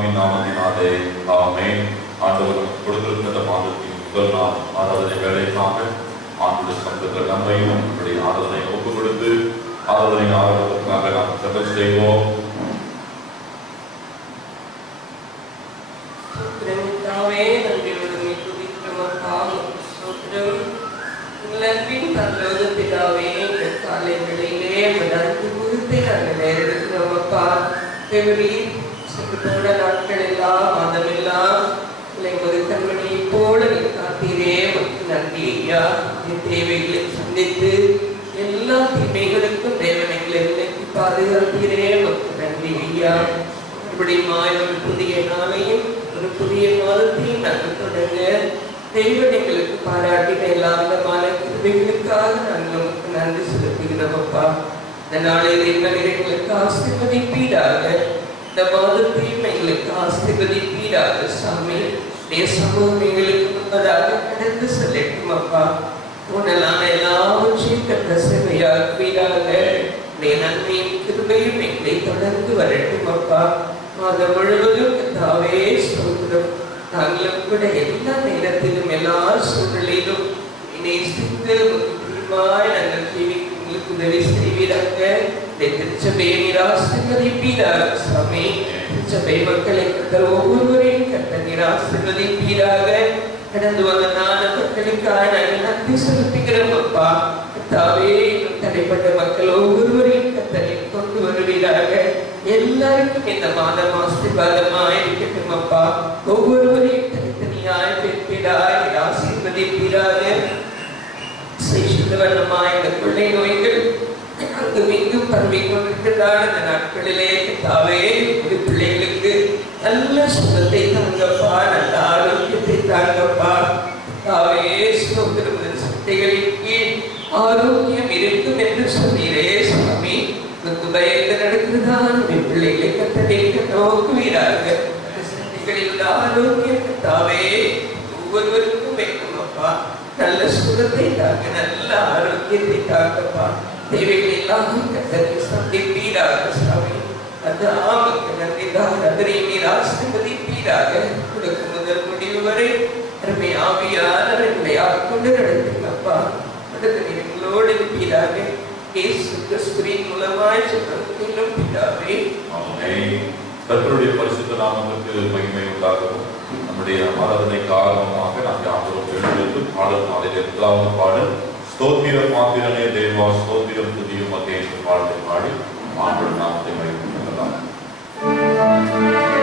இயேசுவின் நாமத்தினாலே ஆமென். ஆண்டவர் கொடுத்திருக்கிற மாதத்தின் முதல் நாள் ஆராதனை வேலைக்காக ஆண்டுடைய சந்தத்தில் நம்மையும் நம்முடைய ஆராதனை ஒப்புக் கொடுத்து ஆராதனை ஆராதனைக்காக நாம் ஜெபம் செய்வோம். தேவைகளை சந்தித்து எல்லா தீமைகளுக்கும் தேவனைகளை விலக்கி பாதுகாத்தீரே நன்றி ஐயா. இப்படிமாய் ஒரு புதிய நாளையும் ஒரு புதிய மாதத்தையும் நாங்கள் தொடங்க தெய்வம் எங்களுக்கு பாராட்டின எல்லா விதமான கிருபைகளுக்காக நாங்கள் நமக்கு நன்றி செலுத்துகிறோம் அப்பா. இந்த நாளில் எங்களுக்கு ஆசீர்வதிப்பீராக, இந்த மாதத்தையும் எங்களுக்கு ஆசீர்வதிப்பீராக சாமி. சமூகம் எங்களுக்கு முன்பதாக கடந்து செல்லட்டும் அப்பா. உடலான எல்லாவற்றையும் கட்ட சேவையாக்குவீராக. நன்மையும் கிருபையும் எங்களை தொடர்ந்து வரட்டும் அப்பா. மாதம் முழுவதும் கர்த்தாவே ஸ்தோத்திரம். நாங்களும் கூட எல்லா நேரத்திலும் எல்லா சூழ்நிலையிலும் நேசித்து நாங்கள் ஜீவிக்கு உதவி செய்வீராக. திருச்சபையை ஆசீர்வதிப்பீராக சாமி. திருச்சபை மக்களை கர்த்தர் ஒவ்வொருவரையும் கர்த்தர் ஆசீர்வதிப்பீராக. கடந்து வந்த மக்களுக்காக நாங்கள் நன்றி செலுத்துகிறோம் அப்பா. கர்த்தாவே தடைப்பட்ட மக்கள் ஒவ்வொருவரையும் கர்த்தரை கொண்டு வருவீராக. எல்லாருக்கும் இந்த மாதம் ஆசீர்வாதமாய் இருக்கட்டும் அப்பா. ஒவ்வொருவரையும் தனித்தனியாய் பெற்றீராக ஆசீர்வதிப்பீராக. வண்ணமாய் இந்த கொள்ளை நோய்கள் அங்கும் இங்கும் பரவி கொண்டிருக்கிறதான இந்த நாட்களிலே கர்த்தாவே பிள்ளைகளுக்கு நல்ல சுகத்தை தாங்கப்பா, நல்ல ஆரோக்கியத்தை தாங்கப்பா. கர்த்தாவே ஸ்தோத்திரம். சக்திகளின் கீழ் ஆரோக்கியம் இருக்கும் என்று சொன்னீரே சாமி. பயந்து நடக்கிறதான் பிள்ளைகளை கத்தடைக்க நோக்குவீராக. சக்திகளில் ஆரோக்கியம் கர்த்தாவே ஒவ்வொருவருக்கும் வைக்கும் அப்பா. நல்ல சுகத்தை தாங்க, நல்ல ஆரோக்கியத்தை தாங்கப்பா. தேவைகள் எல்லாம் கத்தரை சந்திப்பீராக சாமி. அது ஆமக்கு நன்றிதான். அதனை நீர் ஆசீர்வதிப்பீராக. கொடுக்க முதல் முடிவு வரை அருமை ஆவியானவர் எங்களை ஆட்கொண்டு நடத்துங்கப்பா. அடுத்து நீர் எங்களோடு இருப்பீராக. இயேசு கிறிஸ்துவின் மூலமாய் சொல்லும் பிதாவே ஆமென். கர்த்தருடைய பரிசுத்த நாமத்திற்கு மகிமை உண்டாகவும் நம்முடைய ஆராதனை காரணமாக நாம் ஆண்டவரை எழுந்து பாடல் நாளில் முதலாவது பாடல் ஸ்தோத்திரம் மாத்திரனே தேவா ஸ்தோத்திரம் துதியும் அதே பாடலை பாடி ஆண்டவர் நாமத்தை மகிமைப்படுத்தலாம். Oh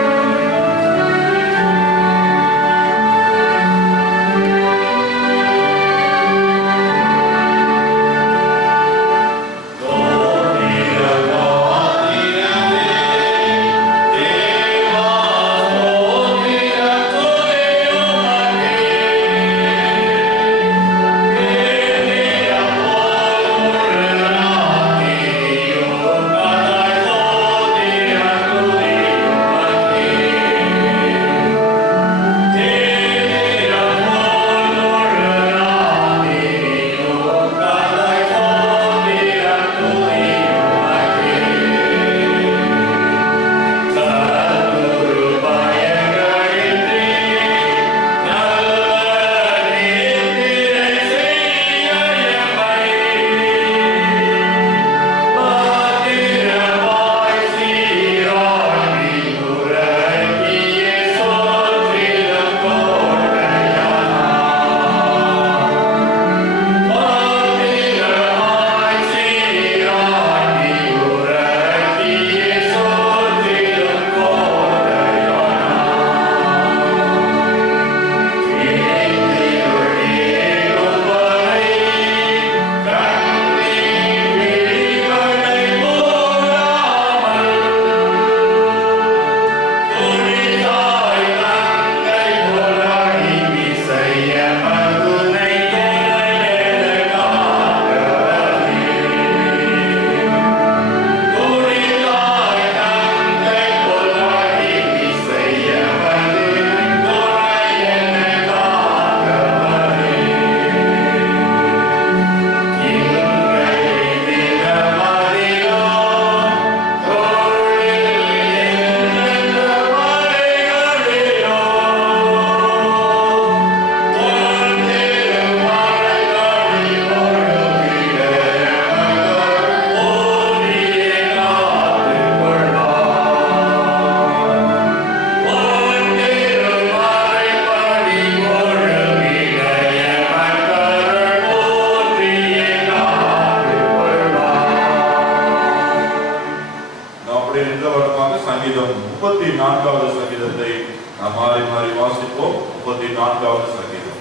நாம் மாறி மாறி வாசிப்போம். 34வது சங்கீதம்.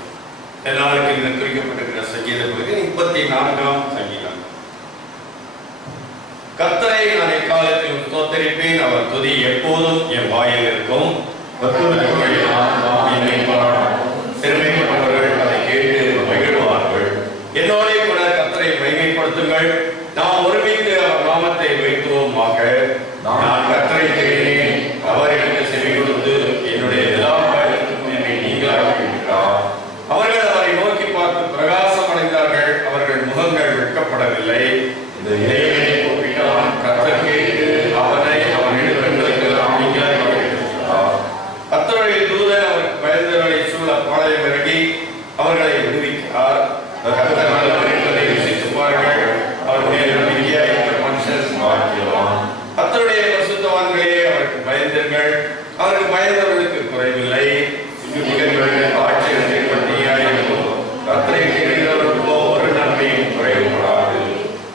எல்லாருக்கும் இந்த குறிக்கப்பட்டிருக்கிற சங்கீத பகுதி 34ஆம் சங்கீதம். கர்த்தரை நான் எக்காலத்திலும் ஸ்தோத்தரிப்பேன், அவர் துதி எப்போதும் என் வாயில் இருக்கும். சிறுமைப்பட்டவர்கள் அதை கேட்டு மகிழ்வார்கள். என்னோட கூட கர்த்தரை மகிமைப்படுத்துங்கள், நாம் ஒருமித்து அவர் நாமத்தை வைத்துவோமாக. நான் கர்த்தரை தேடினேன், அவர் எனக்கு செவி கொடுத்து என்னுடைய எல்லா காரியத்திற்கும் என்னை நீங்களாக்கிவிட்டார். அவர்கள் அவரை நோக்கி பார்த்து பிரகாசம் அடைந்தார்கள், அவர்கள் முகங்கள் வெட்கப்படவில்லை. இந்த இறைவனை கூப்பிட்டான், கர்த்தர் கேட்டு அவனை அவன் இடங்களுக்கெல்லாம் நீங்களாக்கிவிட்டார். கர்த்தருடைய தூதன் அவருக்கு பயந்தவர்களை சூழ பாளையம் இறங்கி அவர்களை விடுவிக்கிறார். கர்த்தர் நல்லவர் என்பதை யோசித்து பாருங்கள், அவருடைய நம்பிக்கையாய் இருக்கிற மனுஷன் பாக்கியவான். கர்த்தருடைய பரிசுத்தவான்களே, அவருக்கு பயந்தீர்கள், அவருக்கு பயந்தவர்களுக்கு குறைவில்லை. ஆட்சியத்தை பற்றியாயிருக்கும் கர்த்தரை தேடுகிறவர்களுக்கோ ஒரு நன்மையும் குறைவுபடாது.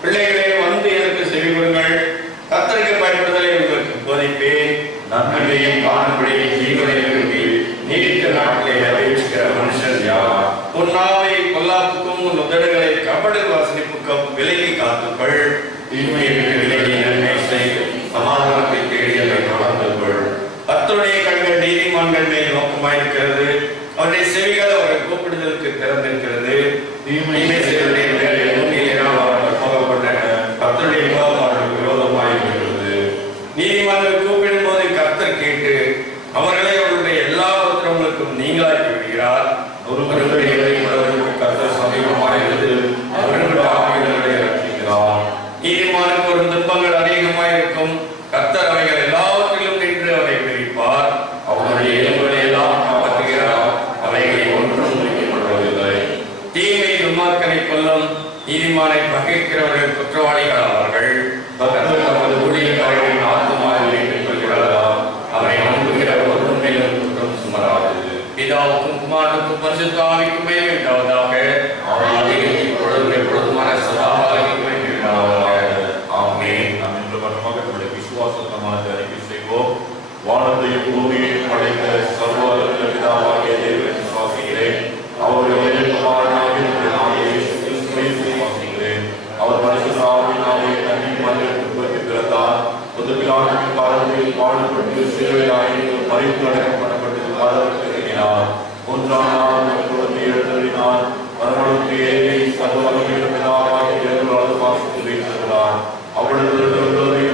பிள்ளைகளே, வந்து எனக்கு செவி கொடுங்கள், கர்த்தருக்கு பயப்படுதலை உங்களுக்கு போதிப்பேன். நன்மையையும் காணும்படி ஜீவனை விரும்பி நீடித்த நாட்டிலே அறிவிக்கிற மனுஷன் யார்? உன் நாவை பொல்லாப்புக்கும் உன் உதடுகளை கபட வாசனிப்புக்கும் விலகி காத்துக்கள். தீமையை விலகி நன்மை செய், சமாதானத்தை தேடி அதை தொடர்ந்துகள். கர்த்தருடைய கண்கள் நீதிமான்கள் மேல் நோக்கமாயிருக்கிறது, அவருடைய செவிகள் அவர்கள் கூப்பிடுதலுக்கு திறந்திருக்கிறது. தீமை செய்வதை போகப்பட்ட கர்த்தருடைய முகம் அவர்கள் விரோதமாயிருக்கிறது. நீதிமான்கள் கூப்பிடும் போது கர்த்தர் கேட்டு அவர்களை அவருடைய எல்லா உத்தரவுகளுக்கும் நீங்களாக்கி விடுகிறார். ஒருவருடைய கர்த்தர் சமீபமாயிருக்கிறது, அவர்களுடைய ஆவிகளை ரட்சிக்கிறார். நீதிமானுக்கு ஒரு துன்பங்கள் அநேகமாயிருக்கும், கர்த்தர் அவைகள் எல்லாவற்றிலும் நின்று அவரை பிரிப்பார். அவருடைய எலும்புகளை எல்லாம் காப்பாற்றுகிறார், அவைகளை ஒன்றும் முடிக்கப்படுவதில்லை. தீமை துன்மார்க்கனை கொல்லும், நீதிமானை பகைக்கிறவர்கள் குற்றவாளிகள் ஆவார்கள். கர்த்தர் தமது ஊழியக்காரர்களின் ஆத்துமாவை வைத்துக் கொள்கிறார், அவரை நம்புகிற ஒருவன் மேலும் குற்றம் சுமராது. பிதாவுக்கும் குமாரனுக்கும் பரிசுத்த ஆவிக்கும் மகிமை உண்டாவதாக. இப்பொழுதும் எப்பொழுதுமான சதா காலங்களிலும் ஆமென். நாம் இன்று மட்டுமாக நம்முடைய விசுவாசத்தமானதை அறிக்கை செய்வோம். வானத்தையும் பூமியையும் படைத்த சர்வ வல்லமையுள்ள பிதாவாகிய தேவனை விசுவாசிக்கிறேன். அவருடைய குமாரனாகிய நம்முடைய இயேசு கிறிஸ்துவை விசுவாசிக்கிறேன். அவர் பரிசுத்த ஆவியினாலே கன்னிமரியாளுக்கு உற்பத்தி பிறந்தார். புதுப்பிலாவின் காலத்தில் பாடுபட்டு சிலுவையாகி மரித்து அடக்கப்பட்டு பாதவருக்கு இறங்கினார். 3ஆம் நாள் உயிரோடு எழுந்தருளினார். மறுமலர்ச்சி ஏறி சர்வ வல்லமையுள்ள பிதாவாகிய தேவனோடு வாசத்தில் வைத்திருக்கிறார். அவளது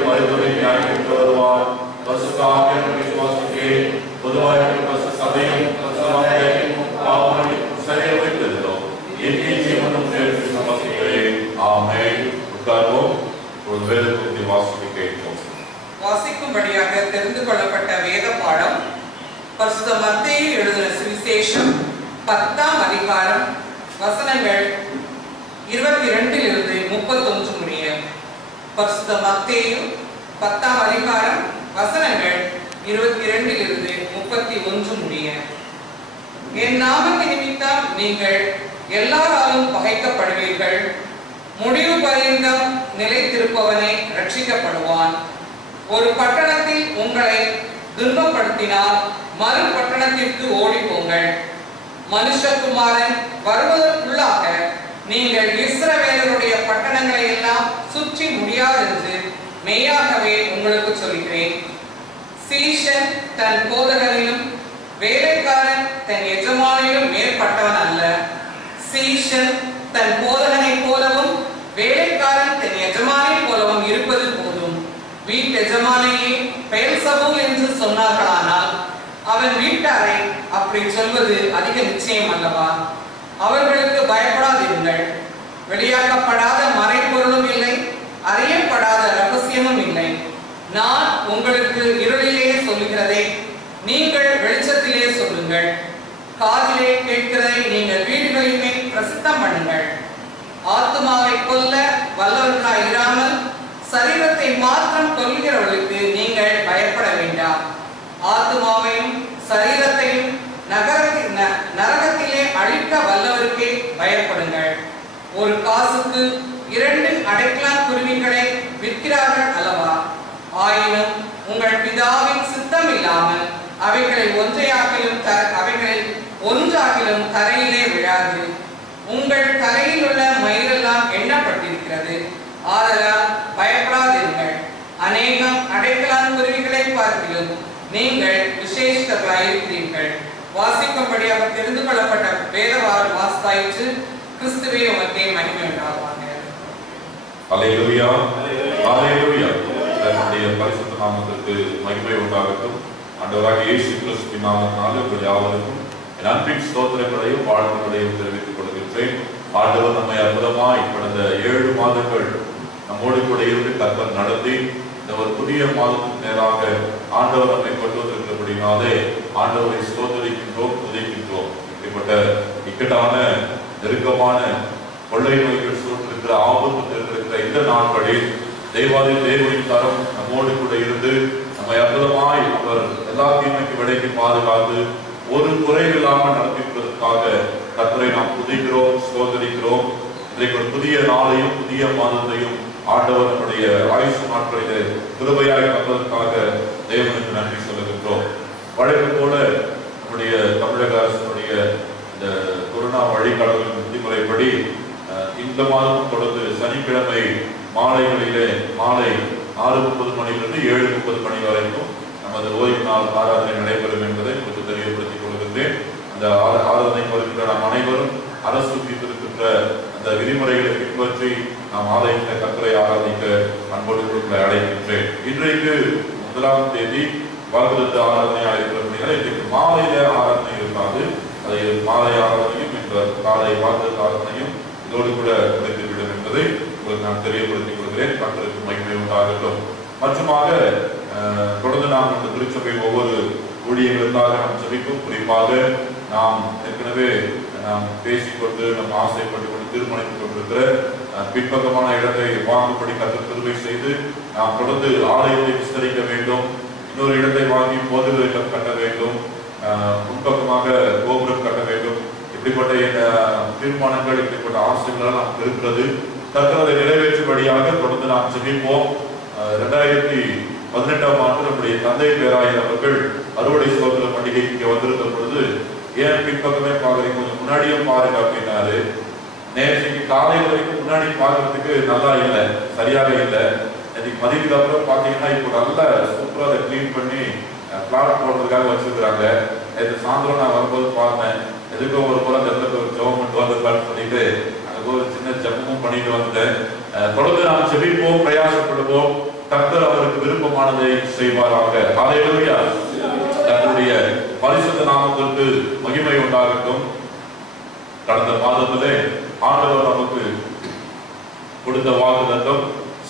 மருத்துவரை நியாயத்திற்கு வருவார். பரிசுத்த ஆவியான விசுவாசிக்கிறேன். பொதுவாக பரிசுத்த சபையும் சரியாக வைத்திருக்கிறோம். இயற்கை ஜீவனும் சேர்த்து விசுவாசிக்கிறேன். ஆமென். உட்கார்வோம். ஒரு வேதத்தை வாசிக்க கேட்போம். வாசிக்கும்படியாக தெரிந்து கொள்ளப்பட்ட வேத பாடம் பரிசுத்த மத்தேயு எழுதின சுவிசேஷம் 10ஆம் அதிகாரம் வசனங்கள் 22 31 முடிய. பரிசுத்த மத்தேயு 10ஆம் அதிகாரம் வசனங்கள் 22 31 முடிய. என் நாமத்தின் நிமித்தம் நீங்கள் எல்லாராலும் பகைக்கப்படுவீர்கள், முடிவு பரியந்தம் நிலைத்திருப்பவனே ரட்சிக்கப்படுவான். ஒரு பட்டணத்தில் உங்களை துன்பப்படுத்தினால் மறு பட்டணத்திற்கு ஓடி போங்கள். மனுஷகுமாரன் வருவதற்குள்ளாக நீங்கள் இஸ்ரவேலருடைய பட்டணங்களை எல்லாம் சுற்றி முடியாதென்று மெய்யாகவே உங்களுக்கு சொல்கிறேன். சீஷன் தன் போதகனிலும் வேலைக்காரன் தன் எஜமானிலும் மேற்பட்டவன் அல்ல. சீஷன் தன் போதகனை போலவும் வேலைக்காரன் தன் எஜமானை போலவும் இருப்பது போதும். வீட்டெஜமானையே பெயல்சபூல் என்று சொன்னார்களானால் அவன் வீட்டாரை அப்படி சொல்வது அதிக நிச்சயம் அல்லவா? அவர்களுக்கு பயப்படாதிருங்கள். வெளியாக்கப்படாத மறைபொருளும் இல்லை, அறியப்படாத ரகசியமும் இல்லை. நான் உங்களுக்கு இருளிலே சொல்லுகிறதை நீங்கள் வெளிச்சத்திலே சொல்லுங்கள். காதிலே கேட்கிறதை நீங்கள் வீடுகளின் மேல் பிரசித்தம் பண்ணுங்கள். ஆத்துமாவை கொல்ல வல்லவர்களாய் இராமல் சரீரத்தை மாத்திரம் கொல்கிறவர்களுக்கு நீங்கள் பயப்பட வேண்டாம். ஆத்துமாவையும் சரீரத்தையும் நரகத்திலே அழிக்க வல்லவருக்கே பயப்படுங்கள். ஒரு காசுக்கு 2 அடைக்கலான் குருவிகளை விற்கிறார்கள் அல்லவா? ஆயினும் உங்கள் பிதாவின் சித்தம் இல்லாமல் அவைகளில் ஒன்றாகிலும் தரையிலே விழாது. உங்கள் தலையில் உள்ள மயிரெல்லாம் எண்ணப்பட்டிருக்கிறது. ஆதலால் பயப்படாதீர்கள். அநேகம் அடைக்கலான் குருவிகளை பார்க்கிலும் நீங்கள் விசேஷித்தவர்களாயிருக்கிறீர்கள். வாசிக்கும்படி அவர் தெரிந்து கொள்ளப்பட்ட வேதவாறு வாசித்தாயிற்று. கிறிஸ்துவே உமக்கே மகிமை உண்டாகுவாங்க. அல்லேலூயா, அல்லேலூயா. தன்னுடைய பரிசுத்த நாமத்திற்கு மகிமை உண்டாகட்டும். ஆண்டவராகிய இயேசு கிறிஸ்துவின் நாமத்தினாலே உங்கள் யாவருக்கும் என் அன்பின் ஸ்தோத்திரங்களையும் வாழ்த்துக்களையும் தெரிவித்துக் கொள்கின்றேன். ஆண்டவர் நம்மை அற்புதமாய் கடந்த 7 மாதங்கள் நம்மோடு கூட இருந்து கர்த்தர் நடத்தி இந்த ஒரு புதிய மாதத்துக்கு நேராக ஆண்டவர் நம்மை கொண்டு வந்திருக்கிறபடினாலே ஆண்டவரை ஸ்தோத்திரிக்கின்றோம், துதிக்கின்றோம். இப்படிப்பட்ட இக்கட்டான நெருக்கமான கொள்ளை நோய்கள் சூழ்ந்திருக்கிற ஆபத்து இருக்கிற இந்த நாட்களில் தேவனின் தரம் நம்மோடு கூட இருந்து நம்மை அற்புதமாய் அவர் எல்லா தீமைக்கு விலைக்கு பாதுகாத்து ஒரு குறைவில்லாமல் நடத்திப்பதற்காக கர்த்தரை நாம் துதிக்கிறோம், ஸ்தோத்திரிக்கிறோம். இன்றைக்கு ஒரு புதிய நாளையும் புதிய மாதத்தையும் ஆண்டவர் நம்முடைய ஆயுசு நாட்களிலே கிருபையாய் தந்ததற்காக தேவனுக்கு நன்றி சொல்லுகின்றோம். வழக்கம் போல நம்முடைய தமிழக அரசினுடைய இந்த கொரோனா வழிகாட்டுதல் விதிமுறைப்படி இந்த மாதம் தொடர்ந்து சனிக்கிழமை மாலைகளிலே மாலை 6:30 மணியிலிருந்து 7:30 மணி வரைக்கும் நமது ஓய்வு நாள் ஆராதனை நடைபெறும் என்பதை உங்களுக்கு தெரியப்படுத்திக் கொள்கின்றேன். அந்த ஆராதனைக்கு வருகின்ற நாம் அனைவரும் அரசு விதித்திருக்கின்ற அந்த விதிமுறைகளை பின்பற்றி நாம் ஆலயத்தை கர்த்தரை ஆராதிக்க அன்போடு உங்களை அழைக்கின்றேன். இன்றைக்கு 1ஆம் தேதி வாக்குறுதி ஆராதனையாக இருக்கிற இன்றைக்கு மாலையில ஆராதனை இருக்காது. அதை மாலை ஆராதனையும் இந்த காலை வாக்குறுதி ஆராதனையும் இதோடு கூட கிடைத்துவிடும் என்பதை உங்களுக்கு நான் தெரியப்படுத்திக் கொள்கிறேன். கர்த்தருக்கு மகிமை உண்டாகட்டும். மற்றுமாக தொடர்ந்து நாம் இந்த திருச்சபை ஒவ்வொரு ஊழியர்களுக்காக நாம் ஜெபிப்போம். குறிப்பாக நாம் ஏற்கனவே நாம் பேசிக்கொண்டு நம்ம ஆசைப்பட்டு கொண்டு தீர்மானித்துக் கொண்டிருக்கிற பின்பக்கமான இடத்தை வாங்கும்படி கர்த்தர் கிருபை செய்து நாம் தொடர்ந்து ஆலயத்தை விஸ்தரிக்க வேண்டும். இன்னொரு இடத்தை வாங்கி போதுகளை கட்ட வேண்டும். முன்பக்கமாக கோபுரம் கட்ட வேண்டும். இப்படிப்பட்ட தீர்மானங்கள், இப்படிப்பட்ட ஆசைகள் நமக்கு இருக்கிறது. கர்த்தர் அதை நிறைவேற்றும்படியாக தொடர்ந்து நாம் ஜெபிப்போம். 2018ஆம் ஆண்டு நம்முடைய தந்தை பேராயர் அவர்கள் அறுவடை சோதனை பண்டிகைக்கு இங்கே வந்திருந்த பொழுது ஏன் பின்பக்கமே பார்க்குறீங்க, கொஞ்சம் முன்னாடியே பாருங்க அப்படின்னாரு. நேற்றைக்கு காலை வரைக்கும் முன்னாடி பார்க்கறதுக்கு நல்லா இல்லை, சரியாக இல்லை. இன்னைக்கு மதியத்துக்கு அப்புறம் பார்த்தீங்கன்னா இப்போ நல்லா சூப்பராக அதை கிளீன் பண்ணி பிளாட் போடுறதுக்காக வச்சிருக்கிறாங்க. நேற்று சாயந்தரம் நான் வரும்போது பார்த்தேன். எதுக்கும் ஒரு புறம் அந்த இடத்துல ஒரு ஜெபம் பண்ணிட்டு வந்திருக்கான்னு சொல்லிட்டு அங்கே ஒரு சின்ன ஜெபமும் பண்ணிட்டு வந்துட்டேன். தொடர்ந்து நாம் ஜெபிப்போம், பிரயாசப்படுவோம். கர்த்தர் அவருக்கு விருப்பமானதை செய்வாராக. ஹல்லேலூயா. கர்த்தருடைய பரிசுத்த நாமத்திற்கு மகிமை உண்டாகட்டும். கடந்த மாதத்திலே ஆண்டவர் நமக்கு கொடுத்த வாக்குத்தத்தம்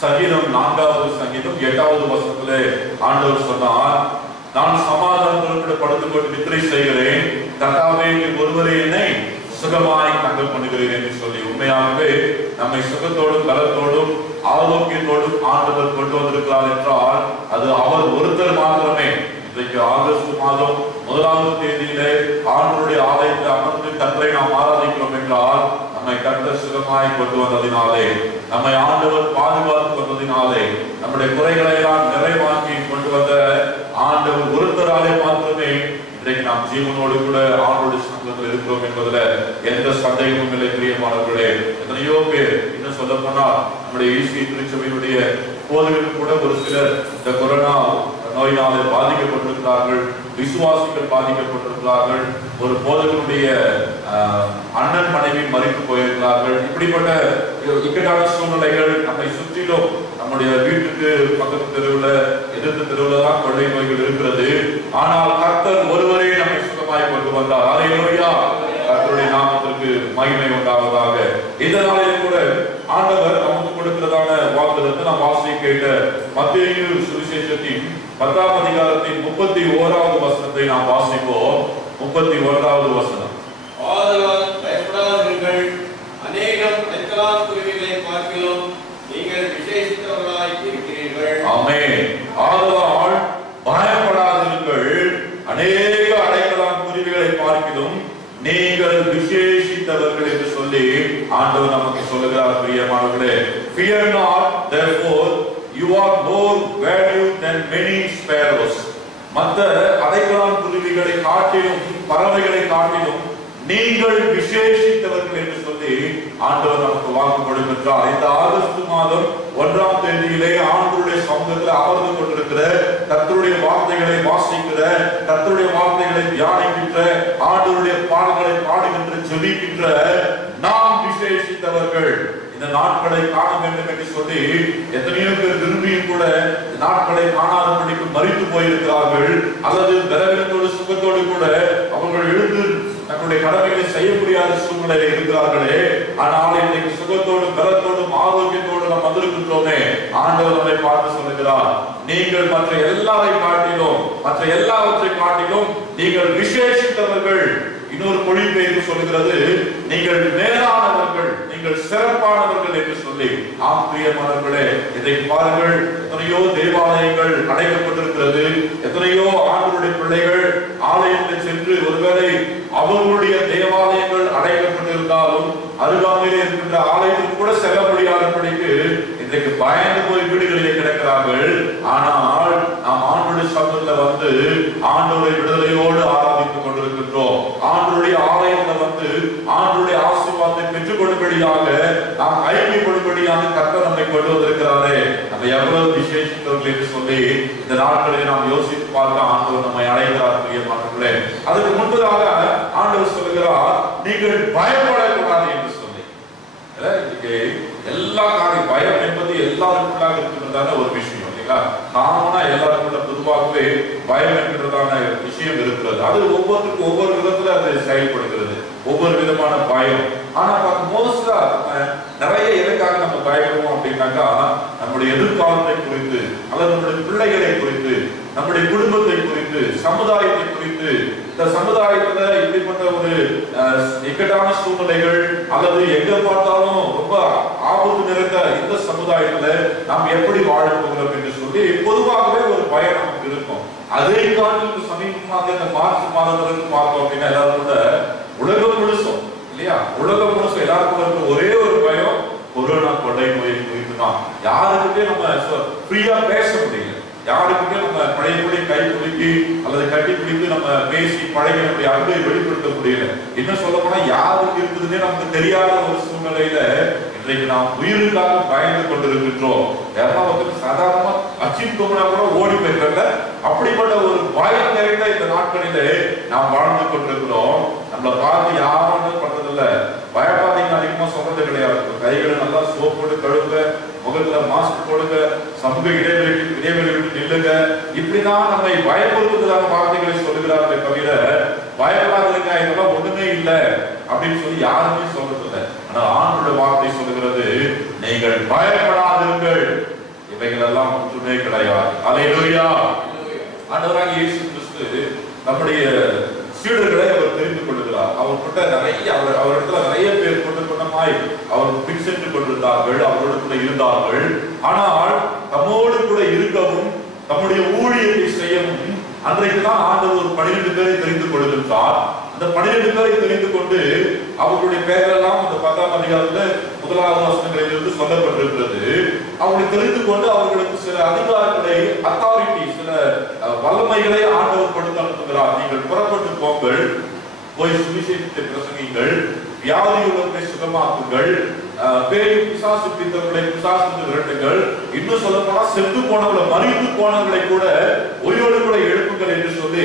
சங்கீதம் 4வது சங்கீதம் 8வது வசனத்திலே ஆண்டவர் சொன்னார், நான் சமாதானத்தோடு படுத்துக் கொண்டு நித்திரை செய்கிறேன், கர்த்தாவே ஒருவரே என்னை சுகமாய் தங்கள் பண்ணுகிறேன் என்று சொல்லி உண்மையாகவே நம்மை சுகத்தோடும் பலத்தோடும் ஆரோக்கியத்தோடும் ஆண்டவர் கொண்டு வந்திருக்கிறார் என்றால் அது அவர் ஒருத்தர் மாத்திரமே. இன்றைக்கு ஆகஸ்ட் மாதம் 1ஆம் தேதியிலே ஆண்டவருடைய ஆலயத்தில் அமர்ந்து கர்த்தரை நாம் ஆராதிக்கிறோம் என்றால் நம்மை கர்த்தர் சுகமாய் கொண்டு வந்ததினாலே, நம்மை ஆண்டவர் பாதுகாத்து வந்ததினாலே, நம்முடைய குறைகளை எல்லாம் நிறைவாக்கி கொண்டு வந்த ஆண்டவர் ஒருத்தராலே மாத்திரமே இன்றைக்கு நாம் ஜீவனோடு கூட ஆண்டோடு சங்கத்தில் இருக்கிறோம் என்பதுல எந்த சந்தேகமும் இல்லை. பிரியமானவர்களே, எத்தனையோ பேர் இன்னும் சொல்ல போனால் நம்முடைய ஈசி திருச்சபையினுடைய போதகர்கள் கூட ஒரு சிலர் இந்த கொரோனா நோயினாலே பாதிக்கப்பட்டிருக்கிறார்கள், விசுவாசிகள் பாதிக்கப்பட்டிருக்கிறார்கள், ஒரு போதகருடைய அண்ணன் மனைவி மறித்து போயிருக்கிறார்கள். இப்படிப்பட்ட இக்கட்டான சூழ்நிலைகள் நம்மை சுற்றிலும் நம்முடைய வீட்டுக்கு பக்கத்து தெருவில் எதிர்த்து தெருவில் தான் கொள்ளை நோய்கள் இருக்கிறது. ஆனால் கர்த்தர் ஒருவரே நம்மை சுத்தமாய் கொண்டு வந்தார். ஹல்லேலூயா. கர்த்தருடைய நாமத்திற்கு மகிமை உண்டாவதாக. இந்த நாளில் கூட ஆண்டவர் நமக்கு கொடுக்கிறதான வாக்குத்தத்தத்தை நாம் வாசிக்க கேட்ட மத்தேயு சுவிசேஷத்தின் 10ஆம் அதிகாரத்தின் 31வது வசனத்தை நாம் வாசிப்போம். 31வது வசனம். ஆதலால் பயப்படாதீர்கள், அநேகம் அடைக்கலான் குருவிகளை பார்க்கிலும் நீங்கள் விசேஷித்தவர்களாய் இருக்கிறீர்கள். ஆமென். ஆதலால் பயப்படாதீர்கள், அநேக அடைக்கலான் குருவிகளை பார்க்கிலும் நீங்கள் விசேஷித்தவர்கள் என்று சொல்லி ஆண்டவர் நமக்கு சொல்லுகிறார். பிரியமானவர்களே, fear not, therefore you are more valued than many sparrows. மற்ற அடைக்கலான் குருவிகளை காட்டிலும் பறவைகளை காட்டிலும் நீங்கள் விசேஷித்தவர்கள் என்று சொல்லி ஆண்டவர் நமக்கு வாக்கு கொடுக்கின்றார். இந்த ஆகஸ்ட் மாதம் 1ஆம் தேதியிலே ஆண்டவருடைய சமூகத்தில் அமர்ந்து கொண்டிருக்கிற, கர்த்தருடைய வார்த்தைகளை வாசிக்கிற, கர்த்தருடைய வார்த்தைகளை தியானிக்கின்ற, ஆண்டவருடைய பாடல்களை பாடுகின்ற, ஜெபிக்கின்ற நாம் விசேஷித்தவர்கள். இந்த நாட்களை காண வேண்டும் என்று சொல்லி எத்தனையோ பேர் விரும்பியும் கூட நாட்களை காணாதபடிக்கு மறித்து போயிருக்கிறார்கள். அல்லது பலவீனத்தோடு சுகத்தோடு கூட அவர்கள் எழுந்து தங்களுடைய கடமைகளை செய்ய முடியாத சூழ்நிலையில் இருக்கிறார்களே. ஆனால் இன்றைக்கு சுகத்தோடும் பலத்தோடும் ஆரோக்கியத்தோடு நாம் வந்திருக்கின்றோமே. ஆண்டவர் நம்மை பார்த்து சொல்லுகிறார், நீங்கள் மற்ற எல்லாவற்றை காட்டிலும் நீங்கள் விசேஷித்தவர்கள். இன்னொரு மொழிபெயர்ப்பு சொல்லுகிறது, நீங்கள் மேலானவர்கள், நீங்கள் சிறப்பானவர்கள் என்று சொல்லி. ஆம் பிரியமானவர்களே, இன்றைக்கு பாருங்கள், எத்தனையோ தேவாலயங்கள் அடைக்கப்பட்டிருக்கிறது. எத்தனையோ ஆண்டவருடைய பிள்ளைகள் ஆலயத்தில் சென்று ஒருவேளை அவர்களுடைய தேவாலயங்கள் அடைக்கப்பட்டிருந்தாலும் அருகாமையிலே இருக்கின்ற ஆலயத்தில் கூட செல்ல முடியாதபடிக்கு இன்றைக்கு பயந்து போய் வீடுகளிலே கிடக்கிறார்கள். ஆனால் நாம் ஆண்டவருடைய சமூகத்தில் வந்து ஆண்டவரை விடுதலையோடு ஆராதித்துக் கொண்டிருக்கின்றோம். ஆண்டவருடைய ஆலயத்தில் வந்து ஆண்டவருடைய ஆசீர்வாதத்தை பெற்றுக் கொள்ளும்படியாக நாம் ஐக்கியப்படும்படியாக கர்த்தர் நம்மை கொண்டு வந்திருக்கிறாரே. நம்ம எவ்வளவு விசேஷித்தவர்கள் என்று சொல்லி இந்த நாட்களில் நாம் யோசித்து பார்க்க ஆண்டவர் நம்மை அழைக்கிறார். பிரியமானவர்களே, அதுக்கு முன்பதாக ஆண்டவர் சொல்லுகிறார், நீங்கள் பயப்படக்கூடாது என்று சொல்லி. எல்லா காரியம் பயம் என்பது எல்லாருக்குள்ளாக இருக்கின்றதான ஒரு விஷயம் இல்லைங்களா? காமனா எல்லாருக்குள்ள பொதுவாகவே பயம் என்கிறதான விஷயம் இருக்கிறது. அது ஒவ்வொருத்தருக்கும் ஒவ்வொரு விதத்துல அது செயல்படுகிறது, ஒவ்வொரு விதமான பயம். ஆனா மோஸ்டா நிறைய எதுக்காக நம்ம பயப்படுவோம் அப்படின்னாக்கா, நம்முடைய எதிர்காலத்தை குறித்து அல்லது நம்முடைய பிள்ளைகளை குறித்து, நம்முடைய குடும்பத்தை குறித்து, சமுதாயத்தை குறித்து, இந்த சமுதாயத்துல இப்படிப்பட்ட ஒரு இக்கட்டான சூழ்நிலைகள் அல்லது எங்க பார்த்தாலும் ரொம்ப ஆபத்து நிறைந்த இந்த சமுதாயத்துல நாம் எப்படி வாழ போகிறோம் என்று சொல்லி பொதுவாகவே ஒரு பயம் நமக்கு இருக்கும். அதே காலத்துக்கு சமீபமாக இந்த மார்ச் மாதத்திலிருந்து பார்த்தோம் அப்படின்னா எல்லாரும் கூட உலகம் முழுசும் இல்லையா, உலகம் முழுசும் எல்லாருக்கும் இருக்க ஒரே ஒரு பயம் கொரோனா கொள்ளை நோயை குறித்து தான். யாருக்கிட்டே நம்ம ஃப்ரீயா பேச முடியல, யாருக்கிட்டே நம்ம பழையபடி கை குலுக்கி அல்லது கட்டி பிடித்து நம்ம பேசி பழகி நம்முடைய அன்பை வெளிப்படுத்த முடியல. என்ன சொல்ல போனா யாருக்கு இருக்குதுன்னே நமக்கு தெரியாத ஒரு சூழ்நிலையில இன்றைக்கு நாம் உயிருக்காக பயந்து கொண்டிருக்கின்றோம். யாராவது சாதாரணமா அச்சித்தோம்னா கூட ஓடி போயிருக்கல, அப்படிப்பட்ட ஒரு பயம் நிறைந்த இந்த நாட்களிலே நாம் வாழ்ந்து கொண்டிருக்கிறோம். நம்மளை பார்த்து யாரும் பண்றதில்ல, பயப்பாதைங்க அதிகமா சொல்றது கிடையாது. கைகளை நல்லா சோப் போட்டு கழுவுங்க, முகத்துல மாஸ்க் போடுங்க, சமூக இடைவெளி விட்டு நில்லுங்க, இப்படிதான் நம்மை பயப்படுத்துவதாக வார்த்தைகளை சொல்லுகிறார்கள் தவிர பயப்படாதீங்க இதெல்லாம் ஒண்ணுமே இல்லை அப்படின்னு சொல்லி யாருமே சொல்றது இல்லை. ஆனால் ஆண்டவருடைய வார்த்தை சொல்லுகிறது, நீங்கள் பயப்படாதீர்கள், இவைகள் எல்லாம் ஒன்றுமே கிடையாது. அல்லேலூயா. ஆண்டவராகிய இயேசு கிறிஸ்து நம்முடைய சீடர்களை அவர் தெரிந்து கொள்கிறார். அவர்கிட்ட அவரிடத்துல நிறைய பேர் கொண்டமாய் அவர் பின் சென்று கொண்டிருந்தார்கள், அவரோடு கூட இருந்தார்கள். ஆனால் நம்மோடு கூட இருக்கவும் நம்முடைய ஊழியத்தை செய்யவும் அன்றைக்குதான் ஆண்டவர் ஒரு 12 பேரை தெரிந்து கொள்கின்றார். அந்த 12 பேரை தெரிந்து கொண்டு அவர்களுடைய பெயரெல்லாம் அந்த 10ஆம் அதிகாரத்துல 1வது வசனங்களிலிருந்து சொல்லப்பட்டிருக்கிறது. அவர்களை தெரிந்து கொண்டு அவர்களுக்கு சில அதிகாரங்களை, அத்தாரிட்டி, சில வல்லமைகளை ஆண்டவர் கொடுத்து அனுப்புகிறார். நீங்கள் புறப்பட்டு போங்கள், போய் சுவிசேஷத்தை பிரசங்கிங்கள், வியாதியுள்ளவர்களை சுகமாக்குங்கள், பேய் பிசாசு பிடித்தவர்களை பிசாசு விரட்டுங்கள், இன்னும் சொல்ல போனா செத்து போனவர்களை, மறித்து போனவர்களை கூட உயிரோடு கூட எழுப்புங்கள் என்று சொல்லி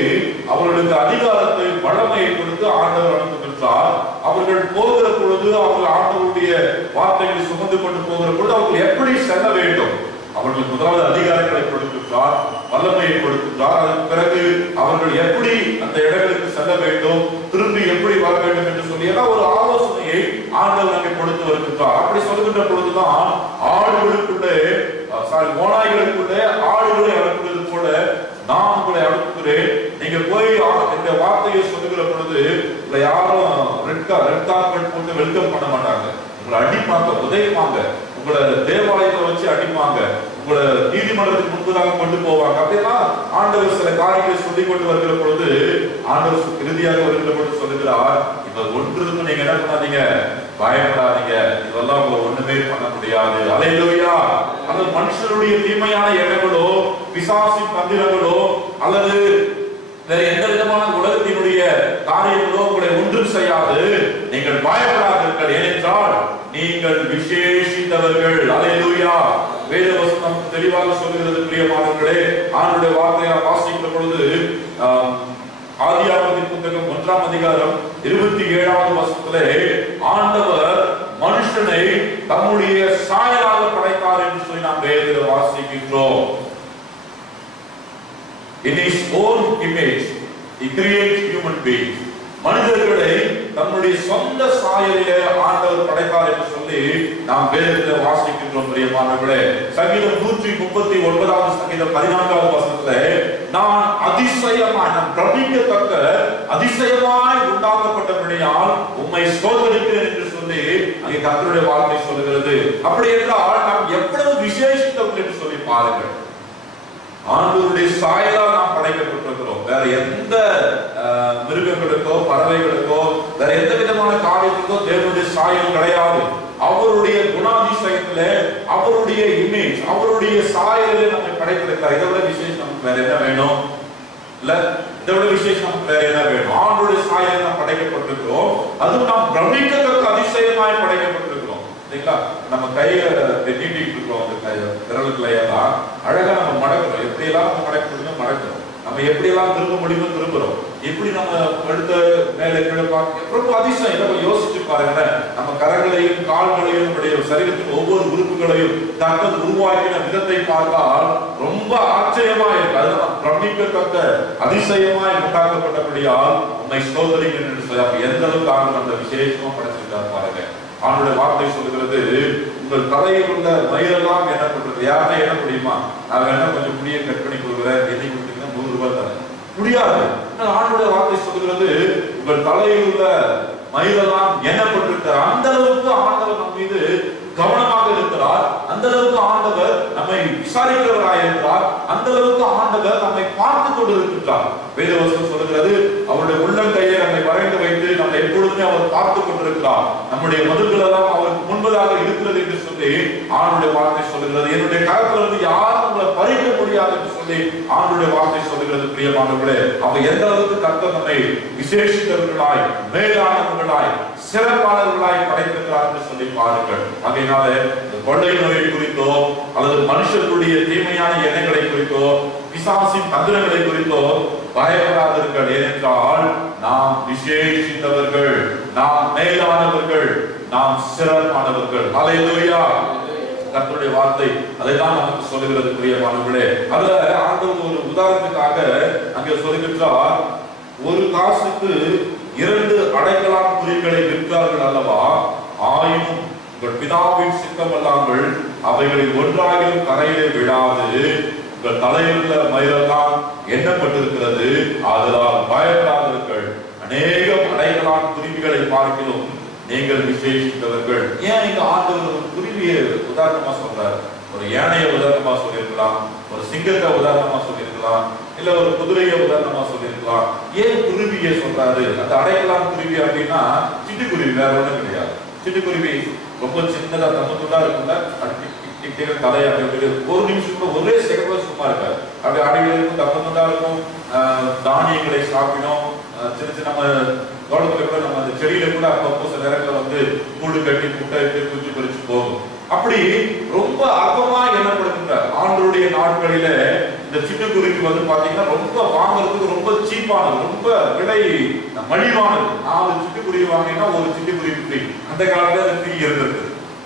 அவர்களுக்கு அதிகாரத்தை, வல்லமையை கொடுத்து ஆண்டவர் அனுப்புகின்றார். அவர்கள் போகிற பொழுது அவர்கள் ஆண்டவருடைய வார்த்தைகளை சுமந்து கொண்டு போகிற பொழுது அவர்கள் எப்படி செல்ல வேண்டும், அவர்களுக்கு முதலாவது அதிகாரங்களை கொடுக்கின்றார், வல்லமையை கொடுக்கின்றார். அதற்கு பிறகு அவர்கள் எப்படி அந்த இடங்களுக்கு செல்ல வேண்டும், திரும்பி எப்படி வர வேண்டும் என்று சொல்லி எல்லாம் ஒரு ஆலோசனையை ஆண்டவர் நமக்கு கொடுத்து வருகின்றார். அப்படி சொல்லுகின்ற பொழுதுதான் ஆடுகளுக்குள்ளே ஓநாய்களுக்குள்ளே ஆடுகளை அனுப்புவது போல நான் உங்களை அனுப்புகிறேன். நீங்க போய் இந்த வார்த்தையை சொல்லுகிற பொழுது உங்களை யாரும் ரெட் கார்பெட் போட்டு வெல்கம் பண்ண மாட்டாங்க. உங்களை அடிப்பாங்க, உதயமாங்க, உங்களை தேவாலயத்தை வச்சு அடிப்பாங்க, உங்களை நீதிமன்றத்துக்கு முன்பதாக கொண்டு போவாங்க. அப்படின்னா ஆண்டவர் சில காரியங்களை சொல்லிக் கொண்டு வருகிற பொழுது ஆண்டவர் இறுதியாக வருகிற பொழுது சொல்லுகிறார், ஒன்றுக்கு நீங்க என்ன பண்ணாதீங்க, பயப்படாதீங்க. இதெல்லாம் உங்க ஒண்ணுமே பண்ண முடியாது. அல்லேலூயா. அந்த மனுஷனுடைய தீமையான எண்ணங்களோ பிசாசின் தந்திரங்களோ அல்லது வேற எந்த விதமான உலகத்தினுடைய காரியங்களோ உங்களை ஒன்றும் செய்யாது. நீங்கள் பயப்படாதீர்கள், ஏனென்றால் நீங்கள் விசேஷித்தவர்கள். அல்லேலூயா. வேதவசனம் தெளிவாக சொல்கிறது பிரியமானவர்களே. ஆண்டவருடைய வார்த்தையை வாசிக்கிற பொழுது ஆதியாகமத்தின் புத்தகம் 1ஆம் அதிகாரம் 27வது வசனத்திலே ஆண்டவர் மனுஷனை தம்முடைய சாயலாக படைத்தார் என்று சொல்லி நாம் வேதத்தில் வாசிக்கின்றோம். In his own image he creates human beings. மனிதர்களை தன்னுடைய சொந்த சாயலிலே ஆண்டவர் படைத்தார் என்று சொல்லி நாம் வேதத்தில் வாசிக்கின்றோம் பிரியமானவர்களே. சங்கீதம் 139வது சங்கீதம் 14வது வசனத்திலே நான் அதிசயமாய், நாம் பிரமிக்கத்தக்க அதிசயமாய் உண்டாக்கப்பட்டபடியால் உம்மை ஸ்தோத்திரிக்கிறேன் என்று சொல்லி அங்கே கர்த்தருடைய வார்த்தை சொல்லுகிறது. அப்படி என்றால் நாம் எவ்வளவு விசேஷித்தவர்கள் என்று சொல்லி பாருங்கள். ஆண்டவருடைய சாயலால் நாம் படைக்கப்பட்டிருக்கிறோம். வேற எந்த மிருகங்களுக்கோ பறவைகளுக்கோ வேற எந்த விதமான காரியத்துக்கோ தேவனுடைய சாயல் கிடையாது. அவருடைய குணாதிசயத்துல அவருடைய இமேஜ், அவருடைய சாயலிலே நம்மை படைத்திருக்கிறார். இதை விட விசேஷம் நமக்கு வேற என்ன வேணும்? இல்ல, இதை விட விசேஷம் நமக்கு வேற என்ன வேணும்? ஆண்டவருடைய சாயலில் நாம் படைக்கப்பட்டிருக்கிறோம். அதுவும் நாம் பிரமிக்கத்தக்க அதிசயமாய் படைக்கப்பட்டிருக்கிறோம். நம்ம கையை நீட்டிட்டு இருக்கோம், அந்த விரலுக்குள்ள எல்லாம் அழகா நம்ம மடக்கிறோம். எப்படியெல்லாம் நம்ம மடக்க முடியுமோ மடக்கிறோம். நம்ம எப்படியெல்லாம் திரும்ப முடியுமோ திரும்புறோம். எப்படி நம்ம எடுத்த மேலே கீழே பார்க்க ரொம்ப அதிசயம். இதை யோசிச்சு பாருங்க. நம்ம கரங்களையும் கால்களையும் நம்முடைய சரீரத்தின் ஒவ்வொரு உறுப்புகளையும் தக்கது உருவாக்கின விதத்தை பார்த்தால் ரொம்ப ஆச்சரியமா இருக்கு. அதெல்லாம் பிரமிக்கத்தக்க அதிசயமாய் உண்டாக்கப்பட்டபடியால் உண்மை ஸ்தோத்திரிக்கிறேன் என்று சொல்லி எந்த அளவுக்கு ஆண்டு அந்த விசேஷமா படைச்சிருக்காரு பாருங்க. ஆண்டவருடைய வார்த்தை சொல்லுகிறது, உங்கள் தலையில் உள்ள மயிரெல்லாம் என்ன பண்றது? யாருமே என்ன முடியுமா? நான் வேணா கொஞ்சம் முடிய கட் பண்ணி கொடுக்குறேன், எண்ணி கொடுத்தீங்கன்னா 100 ரூபாய் தரேன், முடியாது. ஆண்டவருடைய வார்த்தை சொல்லுகிறது, உங்கள் தலையில் உள்ள மயிரெல்லாம் எண்ணப்பட்டிருக்கிறார். அந்த அளவுக்கு ஆண்டவர் நம் மீது கவனமாக இருக்கிறார். அந்த அளவுக்கு ஆண்டவர் நம்மை விசாரிக்கிறவராக இருக்கிறார். அந்த அளவுக்கு ஆண்டவர் நம்மை பார்த்து கொண்டு இருக்கின்றார். வேதவசனம் சொல்லுகிறது, அவருடைய உள்ளங்கையை நம்மை வரைந்து வைத்து நம்மை எப்பொழுதுமே அவர் பார்த்து கொண்டிருக்கிறார். நம்முடைய மதுக்கள் எல்லாம் அவருக்கு முன்பதாக இருக்கிறது என்று சொல்லி ஆண்டுடைய வார்த்தை சொல்லுகிறது. என்னுடைய கரத்திலிருந்து யாரும் உங்களை பறிக்க முடியாது என்று சொல்லி ஆண்டுடைய வார்த்தை சொல்லுகிறது. பிரியமானவர்களே, அவர் எந்த அளவுக்கு கர்த்தர் நம்மை விசேஷித்தவர்களாய், மேலானவர்களாய், சிறப்பானவர்களாய் படைத்திருக்கிறார் என்று சொல்லி பாருங்கள். அதனால கொள்ளை நோயை குறித்தோ அல்லது மனுஷர்களுடைய தீமையான எண்ணங்களை குறித்தோ பிசாசின் தந்திரங்களை குறித்தோ பயப்படாதீர்கள். ஏனென்றால் நாம் விசேஷித்தவர்கள், நாம் மேலானவர்கள், நாம் சிறப்பானவர்கள். அல்லேலூயா. கர்த்தருடைய வார்த்தை அதைதான் நமக்கு சொல்லுகிறது பிரியமானவர்களே. அதுல ஆண்டவர் ஒரு உதாரணத்துக்காக அங்கே சொல்லுகின்றார், ஒரு காசுக்கு 2 அடைக்கலான் குருவிகளை விற்றார்கள் அல்லவா? ஆயினும் உங்கள் பிதாவின் சித்தமல்லாமல் அவைகளில் ஒன்றாகிலும் கரையிலே விடாது. உங்கள் தலையில் உள்ள மயிரெல்லாம் எண்ணப்பட்டிருக்கிறது, அதனால் பயப்படாதீர்கள். அநேகம் அடைக்கலான் குருவிகளை பார்க்கிறோம், நீங்கள் விசேஷித்தவர்கள். ஏன் இங்க ஆண்டவர் ஒரு குருவியை உதாரணமா சொல்றாரு? ஒரு யானையை உதாரணமா சொல்லியிருக்கலாம், ஒரு சிங்கத்தை உதாரணமா சொல்லியிருக்கலாம், இல்ல ஒரு குதிரையை உதாரணமா சொல்லியிருக்கலாம். ஏன் குருவியை சொல்றாரு? அந்த அடைக்கலான் குருவி அப்படின்னா சிட்டுக்குருவி, வேற ஒன்றும் கிடையாது. சிட்டுக்குருவி ரொம்ப சின்னதா தம்மத்துள்ளா இருக்குல்ல, தலையை அப்படி ஒரு நிமிஷம் ஒரே செகண்ட்ல சும்மா இருக்காது. அப்படி அடைகள் இருக்கும், தம்மத்துள்ளா இருக்கும், தானியங்களை சாப்பிடும். சின்ன சின்ன நம்ம தோட்டத்துல கூட நம்ம அந்த செடியில கூட அப்பப்போ சில நேரத்துல வந்து கூடு கட்டி முட்டை இட்டு குஞ்சு பறிச்சு போகும். அப்படி ரொம்ப அற்பமா எண்ணப்படுகின்றார். ஆண்டவருடைய நாட்களில இந்த சிட்டுக்குருவி வந்து பாத்தீங்கன்னா ரொம்ப வாங்குறதுக்கு ரொம்ப சீப்பானது, ரொம்ப விலை மலிவானது. 4 சிட்டுக்குருவி வாங்கினா ஒரு சிட்டுக்குருவி ஃப்ரீ. அந்த காலத்துல அது ஃப்ரீ இருந்தது.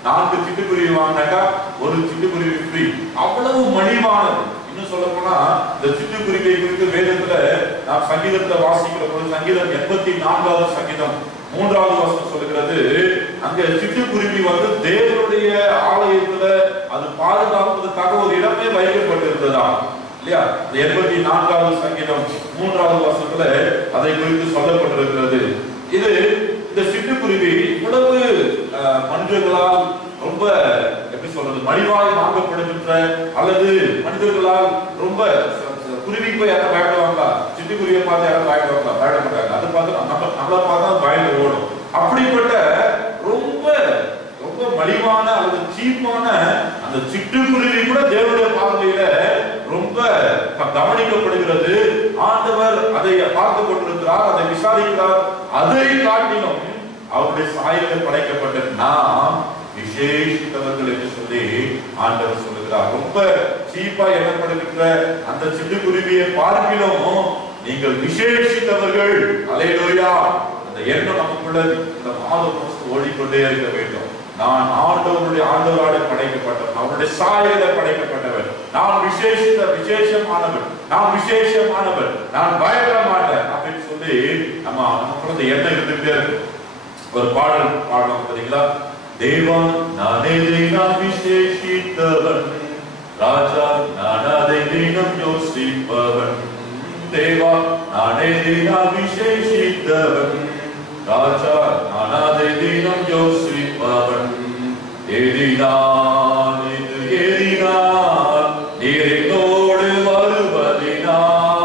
4 சிட்டுக்குருவி வாங்கினாக்கா ஒரு சிட்டுக்குருவி ஃப்ரீ. அவ்வளவு மலிவானது. இன்னும் சொல்ல போனா இந்த சிட்டுக்குருவியை குறித்து வேதத்துல நாம் சங்கீதத்தை வாசிக்கிற பொழுது சங்கீதம் 84வது சங்கீதம் 3வது வசனம் சொல்லுகிறது, அங்க சிட்டுக்குருவி வந்து தேவனுடைய ஆலயத்துல அது பாதுகாப்பதற்காக ஒரு இடமே வைக்கப்பட்டிருந்ததா இல்லையா? 84வது சங்கீதம் 3வது வசனத்துல அதை குறித்து சொல்லப்பட்டிருக்கிறது. இது இந்த சிட்டுக்குருவி இவ்வளவு மனிதர்களால் ரொம்ப எப்படி சொல்றது, மலிவாய் வாங்கப்படுகின்ற அல்லது மனிதர்களால் ரொம்ப குருவி போய் யாரும் பயப்படுவாங்களா? சிட்டுக்குருவியை பார்த்து யாரும் பயப்பட மாட்டாங்க. அது பார்த்து நம்மளை பார்த்தா பயந்து ஓடும். அப்படிப்பட்ட ரொம்ப ரொம்ப மலிவான அல்லது சீப்பான அந்த சிட்டுக்குருவி கூட தேவனுடைய பார்வையில ரொம்ப கவனிக்கப்படுகிறது. ஆண்டவர் அதை பார்த்து கொண்டிருக்கிறார், அதை விசாரிக்கிறார். அதை காட்டிலும் அவருடைய சாயலில் படைக்கப்பட்ட நாம் விசேஷித்தவர்கள் என்று சொல்லி ஆண்டவர் சொல்லுகிறார். ரொம்ப சீப்பா எண்ணப்படுகின்ற அந்த சிட்டுக்குருவியை பார்க்கிலும் நீங்கள் விசேஷித்தவர்கள். அல்லேலூயா. அந்த எண்ணம் நமக்குள்ள இந்த மாதம் ஓடிக்கொண்டே இருக்க வேண்டும். நான் ஆண்டவரால் படைக்கப்பட்டவன், அவருடைய சாயலில படைக்கப்பட்டவன், நான் விசேஷமானவன், நான் விசேஷமானவன், நான் பயப்பட மாட்டேன் அப்படின்னு சொல்லி நமக்குள்ள அந்த எண்ணம் இருந்துட்டே இருக்கும். ஒரு பாடல் பாடலாம் பார்த்தீங்களா? தேவா நானே நான் விசேஷித்தவன், ராஜா நான் அதை தினம் யோசிப்பவன். தேவா நானே நான் விசேஷித்தவன், ராஜா நான் அதை தினம் யோசிப்பவன். எதினான் இது எதினான் நீரோடு வருவதினான்.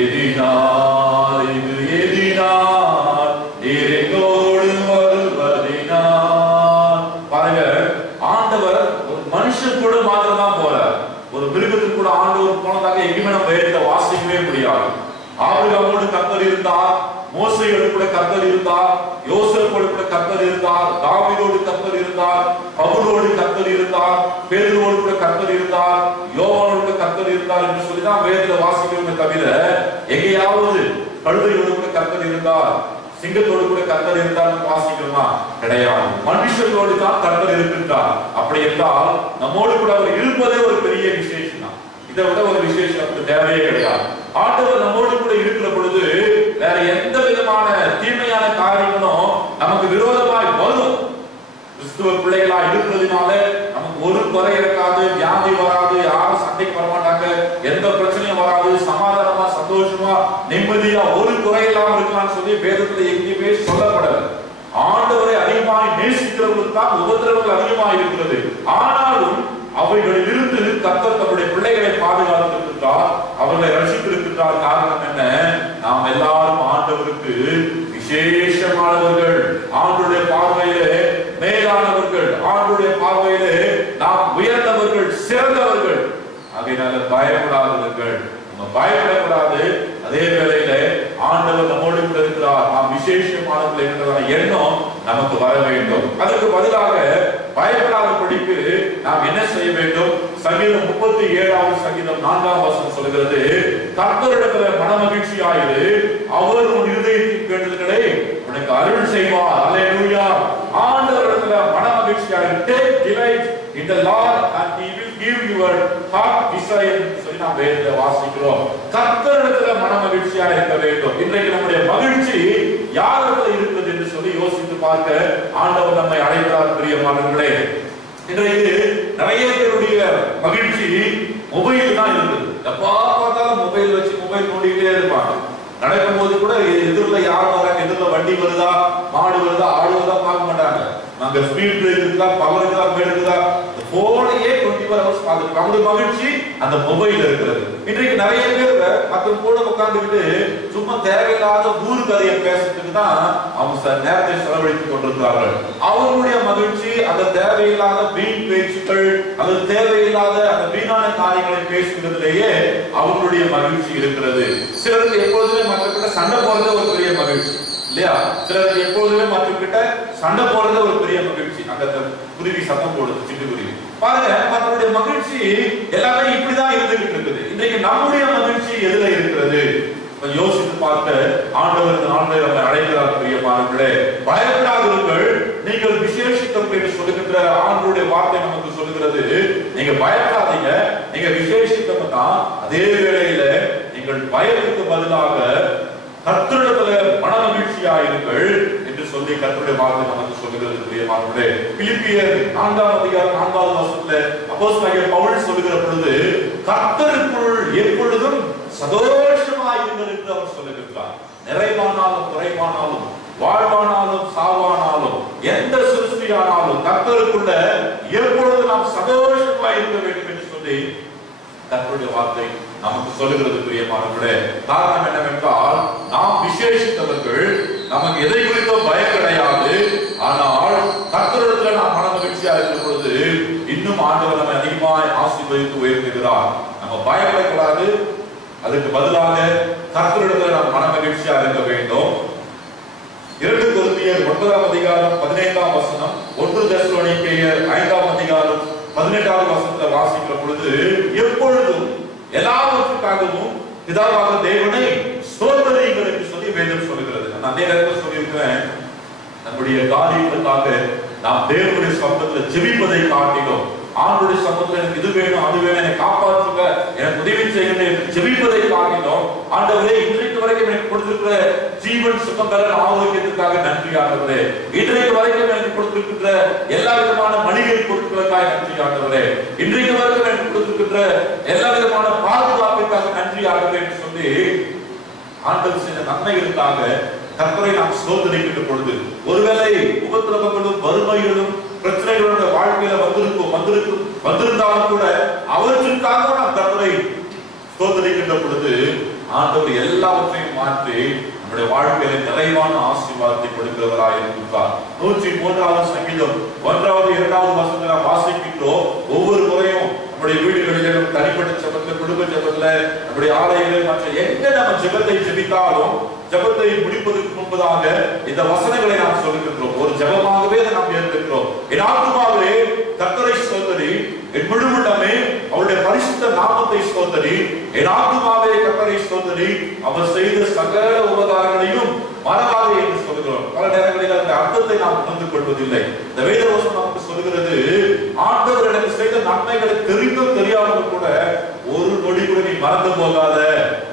எதினான் இது எதினான் நீரோடு வருவதினான். பாருங்க, ஆண்டவர் ஒரு மனுஷன் கூட மாத்திரம் தான் போறார். ஒரு மிருகத்துக்கு கூட ஆண்டவர் போனதாக எங்கேயுமே நம்ம வேதத்தை வாசிக்கவே முடியாது. ஆபிரகாமோடு கர்த்தர் இருந்தார், மோசேயோடு கூட கர்த்தர் இருந்தார், யோசேப்போடு கூட கர்த்தர் இருந்தார், தாவீதோடு கர்த்தர் இருந்தார், பவுலோடு கர்த்தர் இருந்தார், பேதுருவோடு கூட கர்த்தர் இருந்தார், யோவானோடு கூட கர்த்தர் இருந்தார் என்று சொல்லி தான் வேதத்தை வாசிக்கிறோமே தவிர எங்கேயாவது கழுதையோடு கூட கர்த்தர் இருந்தார், சிங்கத்தோடு கூட கர்த்தர் இருந்தார் வாசிக்கிறோமா? கிடையாது. மனுஷர்களோடு தான் கர்த்தர் இருக்கின்றார். அப்படி என்றால் நம்மோடு கூட அவர் இருப்பதே ஒரு பெரிய விசேஷம் தான். இதை விட ஒரு விசேஷம் நமக்கு தேவையே கிடையாது. ஆண்டவர் நம்மோடு கூட இருக்கிற பொழுது வேற எந்த விதமான தீமையான காரியங்களும் நமக்கு விரோதமாய் வரும். கிறிஸ்துவ பிள்ளைகளா இருக்கிறதுனால நமக்கு ஒரு குறை இருக்காது, வியாதி வராது, யாரும் சண்டைக்கு வரமாட்டாங்க, எந்த பிரச்சனையும் வராது, சமாதானமா சந்தோஷமா நிம்மதியா ஒரு குறை இல்லாம இருக்கலாம்னு சொல்லி வேதத்துல எங்கேயுமே சொல்லப்படல. ஆண்டவரை அதிகமாய் நேசிக்கிறவர்களுக்கு தான் உபத்திரவங்கள் அதிகமாக இருக்கிறது. ஆனாலும் அவைகளில் இருந்து கர்த்தர் தம்முடைய பிள்ளைகளை பாதுகாத்திருக்கிறார், அவர்களை ரட்சித்திருக்கிறார். காரணம் என்ன? நாம் எல்லாரும் ஆண்டவருக்கு விசேஷமானவர்கள், ஆண்டவருடைய பார்வையிலே மேலானவர்கள், ஆண்டவருடைய பார்வையிலே நாம் உயர்ந்தவர்கள், சிறந்தவர்கள். அதனால பயப்படாதவர்கள், நம்ம பயப்படக்கூடாது. அதே வேளையில ஆண்டவர் நம்மோடு கூட இருக்கிறார், நாம் விசேஷமானவர்கள் என்ற எண்ணம் நமக்கு வர வேண்டும். அதுக்கு பதிலாக பயப்படாதபடிக்கு நாம் என்ன செய்ய வேண்டும்? சங்கீதம் 37வது சங்கீதம் 4ஆம் வசனம் சொல்கிறது, கர்த்தரிடத்துல மனமகிழ்ச்சியாயிரு, அவர் உன் இருதயத்தின் வேண்டுதல்களை உனக்கு அருள் செய்வார். அல்லேலூயா. ஆண்டவரிடத்துல மனமகிழ்ச்சியாயிரு. Take delight in the Lord and he will give your heart desire. சொல்லி நாம் வேதத்தை வாசிக்கிறோம். கர்த்தரிடத்துல மனமகிழ்ச்சியா இருக்க வேண்டும். இன்றைக்கு நம்முடைய மகிழ்ச்சி யாரிடத்துல இருக்கிறது என்று சொல்லி யோசித்து பார்க்க ஆண்டவர் நம்மை அழைக்கிறார். பிரியமானவர்களே, இன்றைக்கு நிறைய பேருடைய மகிழ்ச்சி மொபைல் தான் இருக்குது. எப்பா பார்த்தாலும் மொபைல் வச்சு மொபைல் நோண்டிக்கிட்டே இருப்பாங்க. நடக்கும் போது கூட எதிர்ல யார் வராங்க, எதிர்ல வண்டி வருதா, மாடு வருதா, ஆடு வருதா பார்க்க மாட்டாங்க. நாங்க ஸ்பீட் பிரேக் இருக்கா, பவர் இருக்கா, பேர் இருக்குதா, போனையே 24 hours பார்த்துட்டு நம்முடைய மகிழ்ச்சி அந்த மொபைல் இருக்கிறது. இன்றைக்கு நிறைய பேர் மற்ற கூட உட்கார்ந்துக்கிட்டு சும்மா தேவையில்லாத ஊர் கதையை பேசுறதுக்கு தான் அவங்க நேரத்தை செலவழித்துக் கொண்டிருக்கிறார்கள். அவர்களுடைய மகிழ்ச்சி அந்த தேவையில்லாத வீண் பேச்சுக்கள், அது தேவையில்லாத அந்த வீணான காரியங்களை பேசுகிறதுலேயே அவர்களுடைய மகிழ்ச்சி இருக்கிறது. சிலருக்கு எப்பொழுதுமே மற்றவர்கிட்ட சண்டை போறது ஒரு பெரிய மகிழ்ச்சி இல்லையா? சிலருக்கு எப்பொழுதுமே மற்றவர்கிட்ட சண்டை போறது ஒரு பெரிய மகிழ்ச்சி. அந்த குருவி சத்தம் போடுது, சிட்டுக்குருவி. பாருங்க, மற்றவருடைய மகிழ்ச்சி எல்லாமே இப்படிதான் இருந்துகிட்டு இருக்குது. இன்றைக்கு நம்முடைய மகிழ்ச்சி எதுல இருக்கிறது? யோசித்து பார்க்க ஆண்டவர் இந்த நாளை நம்மை அழைக்கிறார். பிரியமானவர்களே, பயப்படாதீர்கள், நீங்கள் விசேஷித்தவர்கள் என்று சொல்லுகின்ற ஆண்டவருடைய வார்த்தை நமக்கு சொல்லுகிறது. நீங்க பயப்படாதீங்க, நீங்க விசேஷித்தவங்க தான். அதே வேளையில நீங்கள் பயத்துக்கு பதிலாக கர்த்தரிடத்துல மனமகிழ்ச்சியாயிருங்கள் என்று சொல்லி கர்த்தருடைய வார்த்தை நமக்கு சொல்லுகிறது. பிரியமானவர்களே, பிலிப்பியர் 4ஆம் அதிகாரம் 4வது வசனத்துல அப்போஸ்தலனாகிய பவுல் சொல்லுகிற பொழுது கர்த்தருக்குள் எப்பொழுதும் சந்தோஷமாயிருங்கள் என்று அவர் சொல்லுகிறார். நிறைவானாலும் குறைவானாலும், வாழ்வானாலும் சாவானாலும், எந்த சிருஷ்டியானாலும் கர்த்தருக்குள்ள எப்பொழுது நாம் சந்தோஷமாய் இருக்க வேண்டும் என்று சொல்லி கர்த்தருடைய வார்த்தை நமக்கு சொல்லுகிறது பிரியமானவர்களே. காரணம் என்னவென்றால் நாம் விசேஷித்தவர்கள், நமக்கு எதை குறித்தோ பயம் கிடையாது. ஆனால் கர்த்தரிடத்தில் நாம் மன மகிழ்ச்சியா இருக்கும் பொழுது இன்னும் ஆண்டவர் நம்மை அதிகமாய் ஆசீர்வதித்து உயர்த்துகிறார். நம்ம பயப்படக்கூடாது, அதுக்கு பதிலாக கர்த்தரிடத்தில் நாம் மன மகிழ்ச்சியா இருக்க வேண்டும். 2 கொரிந்தியர் 9ஆம் அதிகாரம் 15ஆம் வசனம், 1 தெசலோனிக்கேயர் 5ஆம் அதிகாரம் 18ஆவது வசனத்தை வாசிக்கிற பொழுது எப்பொழுதும் எல்லாவற்றுக்காகவும் பிதாவாக தேவனை ஸ்தோத்திரியுங்கள் என்று சொல்லி வேதம் சொல்லுகிறது. நான் அதே நேரத்தில் சொல்லியிருக்கிறேன், நம்முடைய காரியங்களுக்காக நாம் தேவனுடைய சமூகத்தில் ஜெபிப்பதை காட்டிலும் ஆண்டுடைய சமூகத்தில் எனக்கு இது வேணும் அது வேணும், என்னை காப்பாற்றுங்க, எனக்கு உதவி செய்யுங்க என்று ஜெபிப்பதை காட்டிலும் ஆண்டவரே இன்றைக்கு வரைக்கும் எனக்கு கொடுத்திருக்கிற ஜீவன் சுகந்தரன் ஆரோக்கியத்திற்காக நன்றி ஆண்டவரே, இன்றைக்கு வரைக்கும் எனக்கு கொடுத்திருக்கின்ற எல்லா விதமான மளிகை பொருட்களுக்காக நன்றி ஆண்டவரே, இன்றைக்கு வரைக்கும் எனக்கு கொடுத்திருக்கின்ற எல்லா விதமான பாதுகாப்பிற்காக நன்றி ஆண்டவரே என்று சொல்லி ஆண்டவர் செய்த நன்மைகளுக்காக கர்த்தரை நாம் ஸ்தோத்திரிக்கின்ற பொழுது ஒருவேளை உபத்திரவங்களும் வறுமைகளும் பிரச்சனைகளோட வாழ்க்கையில வந்திருந்தாலும் கூட அவற்றுக்காக நாம் கர்த்தரை ஸ்தோத்திரிக்கின்ற பொழுது ஆண்டவர் எல்லாவற்றையும் மாற்றி நம்முடைய வாழ்க்கையில நிறைவான ஆசீர்வாதத்தை கொடுக்கிறவராய் இருக்கிறார். 103வது சங்கீதம் 1வது 2வது வசனத்தை வாசிக்கின்றோம். ஒவ்வொரு முறையும் நம்முடைய வீடுகளிலும் தனிப்பட்ட ஜெபத்துல, குடும்ப ஜெபத்துல, நம்முடைய ஆலயங்களில் மற்ற எங்க நம்ம ஜெபத்தை ஜெபித்தாலும் ஜெபத்தை முடிப்பதற்கு முன்பதாக இந்த வசனங்களை நாம் சொல்லுகின்றோம். ஒரு ஜெபமாகவே நாம் ஏற்கின்றோம். என் ஆத்துமாவே கர்த்தரை ஸ்தோத்திரி, என் முழு உள்ளமே அவருடைய பரிசுத்த நாமத்தை ஸ்தோத்திரி, என் ஆத்துமாவே கர்த்தரை ஸ்தோத்திரி, அவர் செய்த சகல உபகாரங்களையும் மறவாதே என்று சொல்கிறோம். பல நேரங்களில் அந்த அர்த்தத்தை நாம் உணர்ந்து கொள்வதில்லை. இந்த வேதவசனம் நமக்கு சொல்கிறது, ஆண்டவர் எனக்கு செய்த நன்மைகளை தெரிந்தும் தெரியாமல் கூட ஒரு நொடி கூட நீ மறந்து போகாத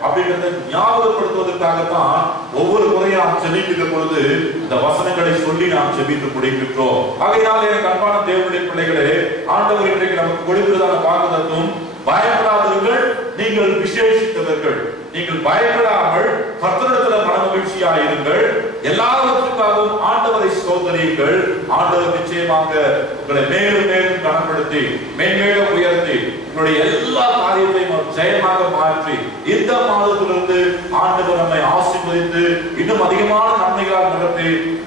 அப்படின்றத ஞாபகப்படுத்துவதற்காகத்தான் ஒவ்வொரு முறையும் நாம் ஜெபிக்கின்ற பொழுது இந்த வசனங்களை சொல்லி நாம் ஜெபித்து முடிக்கின்றோம். ஆகையினால் எனக்கு அன்பான தேவனுடைய பிள்ளைகளே, ஆண்டவர் இன்றைக்கு நமக்கு கொடுக்கிறதான வாக்குத்தத்தம், பயப்படாதீர்கள், நீங்கள் விசேஷித்தவர்கள், நீங்கள் பயப்படாமல் கர்த்தரிடத்தில் மன மகிழ்ச்சியாயிருங்கள், எல்லாவற்றுக்காகவும் ஆண்டவரை ஸ்தோத்திரியுங்கள். ஆண்டவர் நிச்சயமாக உங்களை மேலும் மேலும் கனப்படுத்தி மேன்மேலும் உயர்த்தி உங்களுடைய எல்லா காரியத்தையும் ஜெயமாக மாற்றி இந்த மாதத்திலிருந்து ஆண்டவர் நம்மை ஆசீர்வதித்து இன்னும் அதிகமான நன்மைகளால்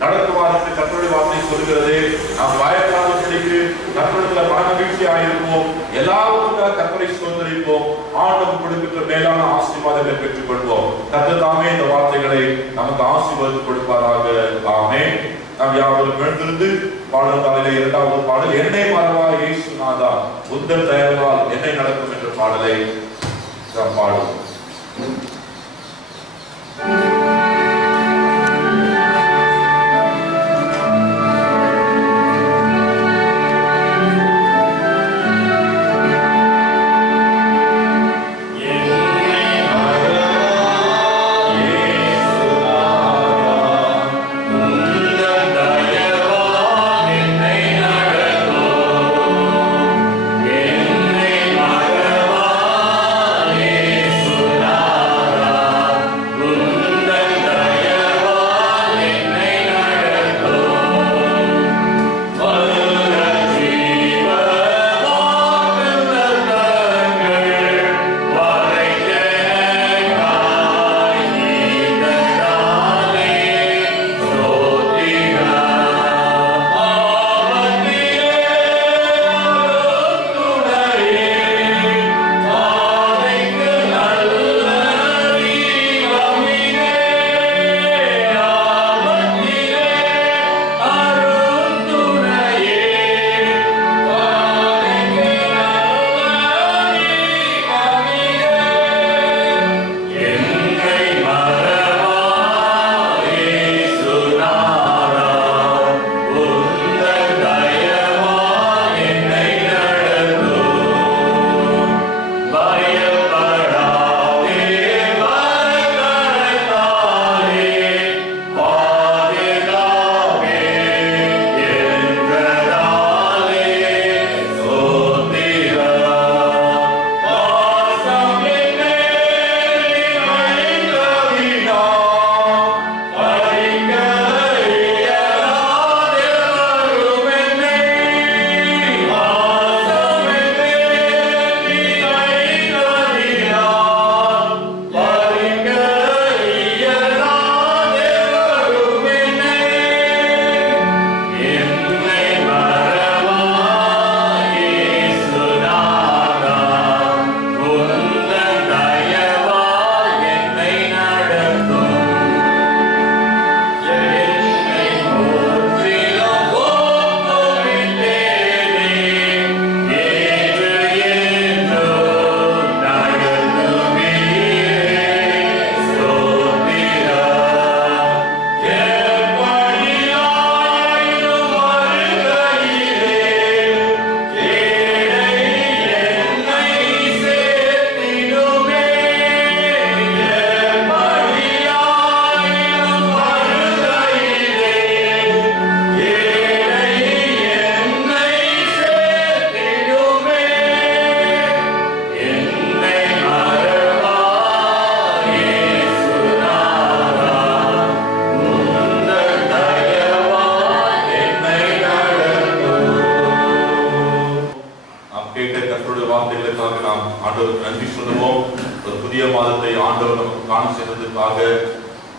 நடத்துவார் என்று கர்த்தருடைய வார்த்தை சொல்கிறது. நாம் பயப்படாதபடிக்கு கர்த்தரிடத்தில் மன மகிழ்ச்சியாயிருப்போம், எல்லாவற்றுக்காக கர்த்தரை ஸ்தோத்திரிப்போம், ஆண்டவர் கொடுக்கின்ற மேலான ஆசீர்வாதங்களை பெற்றுக் கொள்வோம். கர்த்தர் தாமே இந்த வார்த்தைகளை நமக்கு ஆசீர்வாதம் கொடுப்பாராக. ஆமென். நாம் யாவரும் எழுந்திருந்து பாடல் தாளிலே 2வது பாடல், என்னை மறவா இயேசுநாதா உந்தன் தயவால் என்னை நடக்கும் என்ற பாடலை நாம் பாடுவோம். என்னை மறவா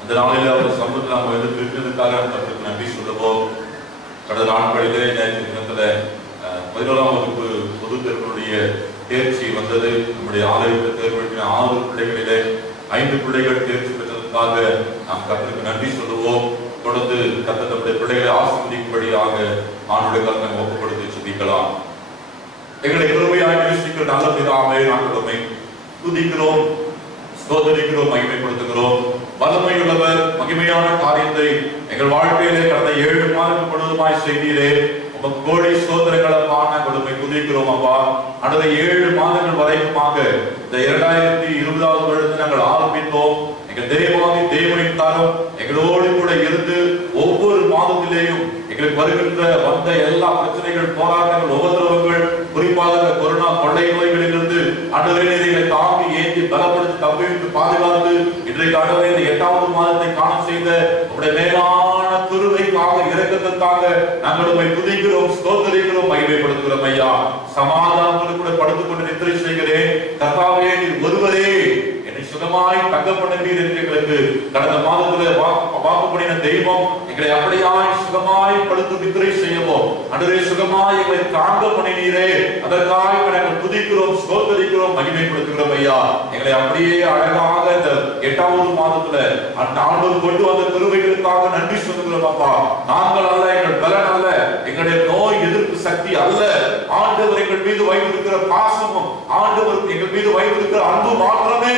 இந்த நாளில் அவர் சமூகத்தில் நாம் இருக்கிறதுக்காக கர்த்தருக்கு நன்றி சொல்லுவோம். கடந்த நாட்களிலே நேற்று தினத்தில் 11ஆம் வகுப்பு பொது தேர்வுடைய தேர்ச்சி வந்தது. நம்முடைய ஆலயத்தில் தேர்வு 6 பிள்ளைகளிலே 5 பிள்ளைகள் தேர்ச்சி பெற்றதற்காக நாம் கர்த்தருக்கு நன்றி சொல்லுவோம். தொடர்ந்து கர்த்தர் நம்முடைய பிள்ளைகளை ஆசீர்வதிக்கும்படியாக ஆண்டுடைய கர்த்தரை ஒப்புக்கொடுத்து சிந்திக்கலாம். எங்களை கிருபையாய் நேசிக்கிற நல்ல பிதாவே, நாங்கள் உம்மை துதிக்கிறோம், ஸ்தோத்திரிக்கிறோம், மகிமைப்படுத்துகிறோம். வல்லமையுள்ளவர், மகிமையான காரியத்தை எங்கள் வாழ்க்கையிலே கடந்த 7 மாதங்கள் முழுவதுமாய் செய்தீரே. உமக்கு கோடி ஸ்தோத்திரங்களை நாங்கள் உம்மை துதிக்கிறோம் அப்பா. அடுத்த 7 மாதங்கள் வரைக்குமாக இந்த 2020ஆம் வருடத்தை நாங்கள் ஆரம்பித்தோம். எங்கள் தேவாதி தேவனின் தரம் எங்களோடு கூட இருந்து ஒவ்வொரு மாதத்திலேயும் எங்களுக்கு வருகின்ற வந்த எல்லா பிரச்சனைகள், போராட்டங்கள், உபதிரவங்கள், குறிப்பாக கொரோனா கொள்ளை நோய்களிலிருந்து அன்றைய தாங்கி ஏந்தி பலப்படுத்தி தப்பிவிட்டு பாதுகாத்து இன்றைக்கு ஆண்டவரே இந்த 8வது மாதத்தை காண செய்த உடைய மேலான கிருபைக்காக, இரக்கத்திற்காக நாங்கள் உம்மை துதிக்கிறோம், ஸ்தோத்திரிக்கிறோம், மகிமைப்படுத்துகிறோம் ஐயா. சமாதானத்தோடு கூட படுத்துக் கொண்டு நித்திரை செய்கிறேன் கர்த்தாவே, நீர் ஒருவரே என்னை சுகமாய் தங்க பண்ணுவீர் என்று எங்களுக்கு கடந்த மாதத்துல வாக்கு பண்ணின தெய்வம் எங்களை அப்படியாய் சுகமாய் படுத்து நித்திரை செய்யவும் அன்றைய சுகமாய் எங்களை தாங்க பண்ணினீரே. அதற்காக நாங்கள் துதிக்கிறோம், ஸ்தோத்திரிக்கிறோம், மகிமைப்படுத்துகிறோம் ஐயா. எங்களை அப்படியே அழகாக இந்த 8வது மாதத்துல அந்த ஆண்டவர் கொண்டு வந்த கிருபைகளுக்காக நன்றி சொல்லுகிறோம் அப்பா. நாங்கள் அல்ல, எங்கள் பலன் அல்ல, எங்களுடைய நோய் எதிர்ப்பு சக்தி அல்ல, ஆண்டவர் எங்கள் மீது வைத்திருக்கிற பாசமும் ஆண்டவர் எங்கள் மீது வைத்திருக்கிற அன்பு மாத்திரமே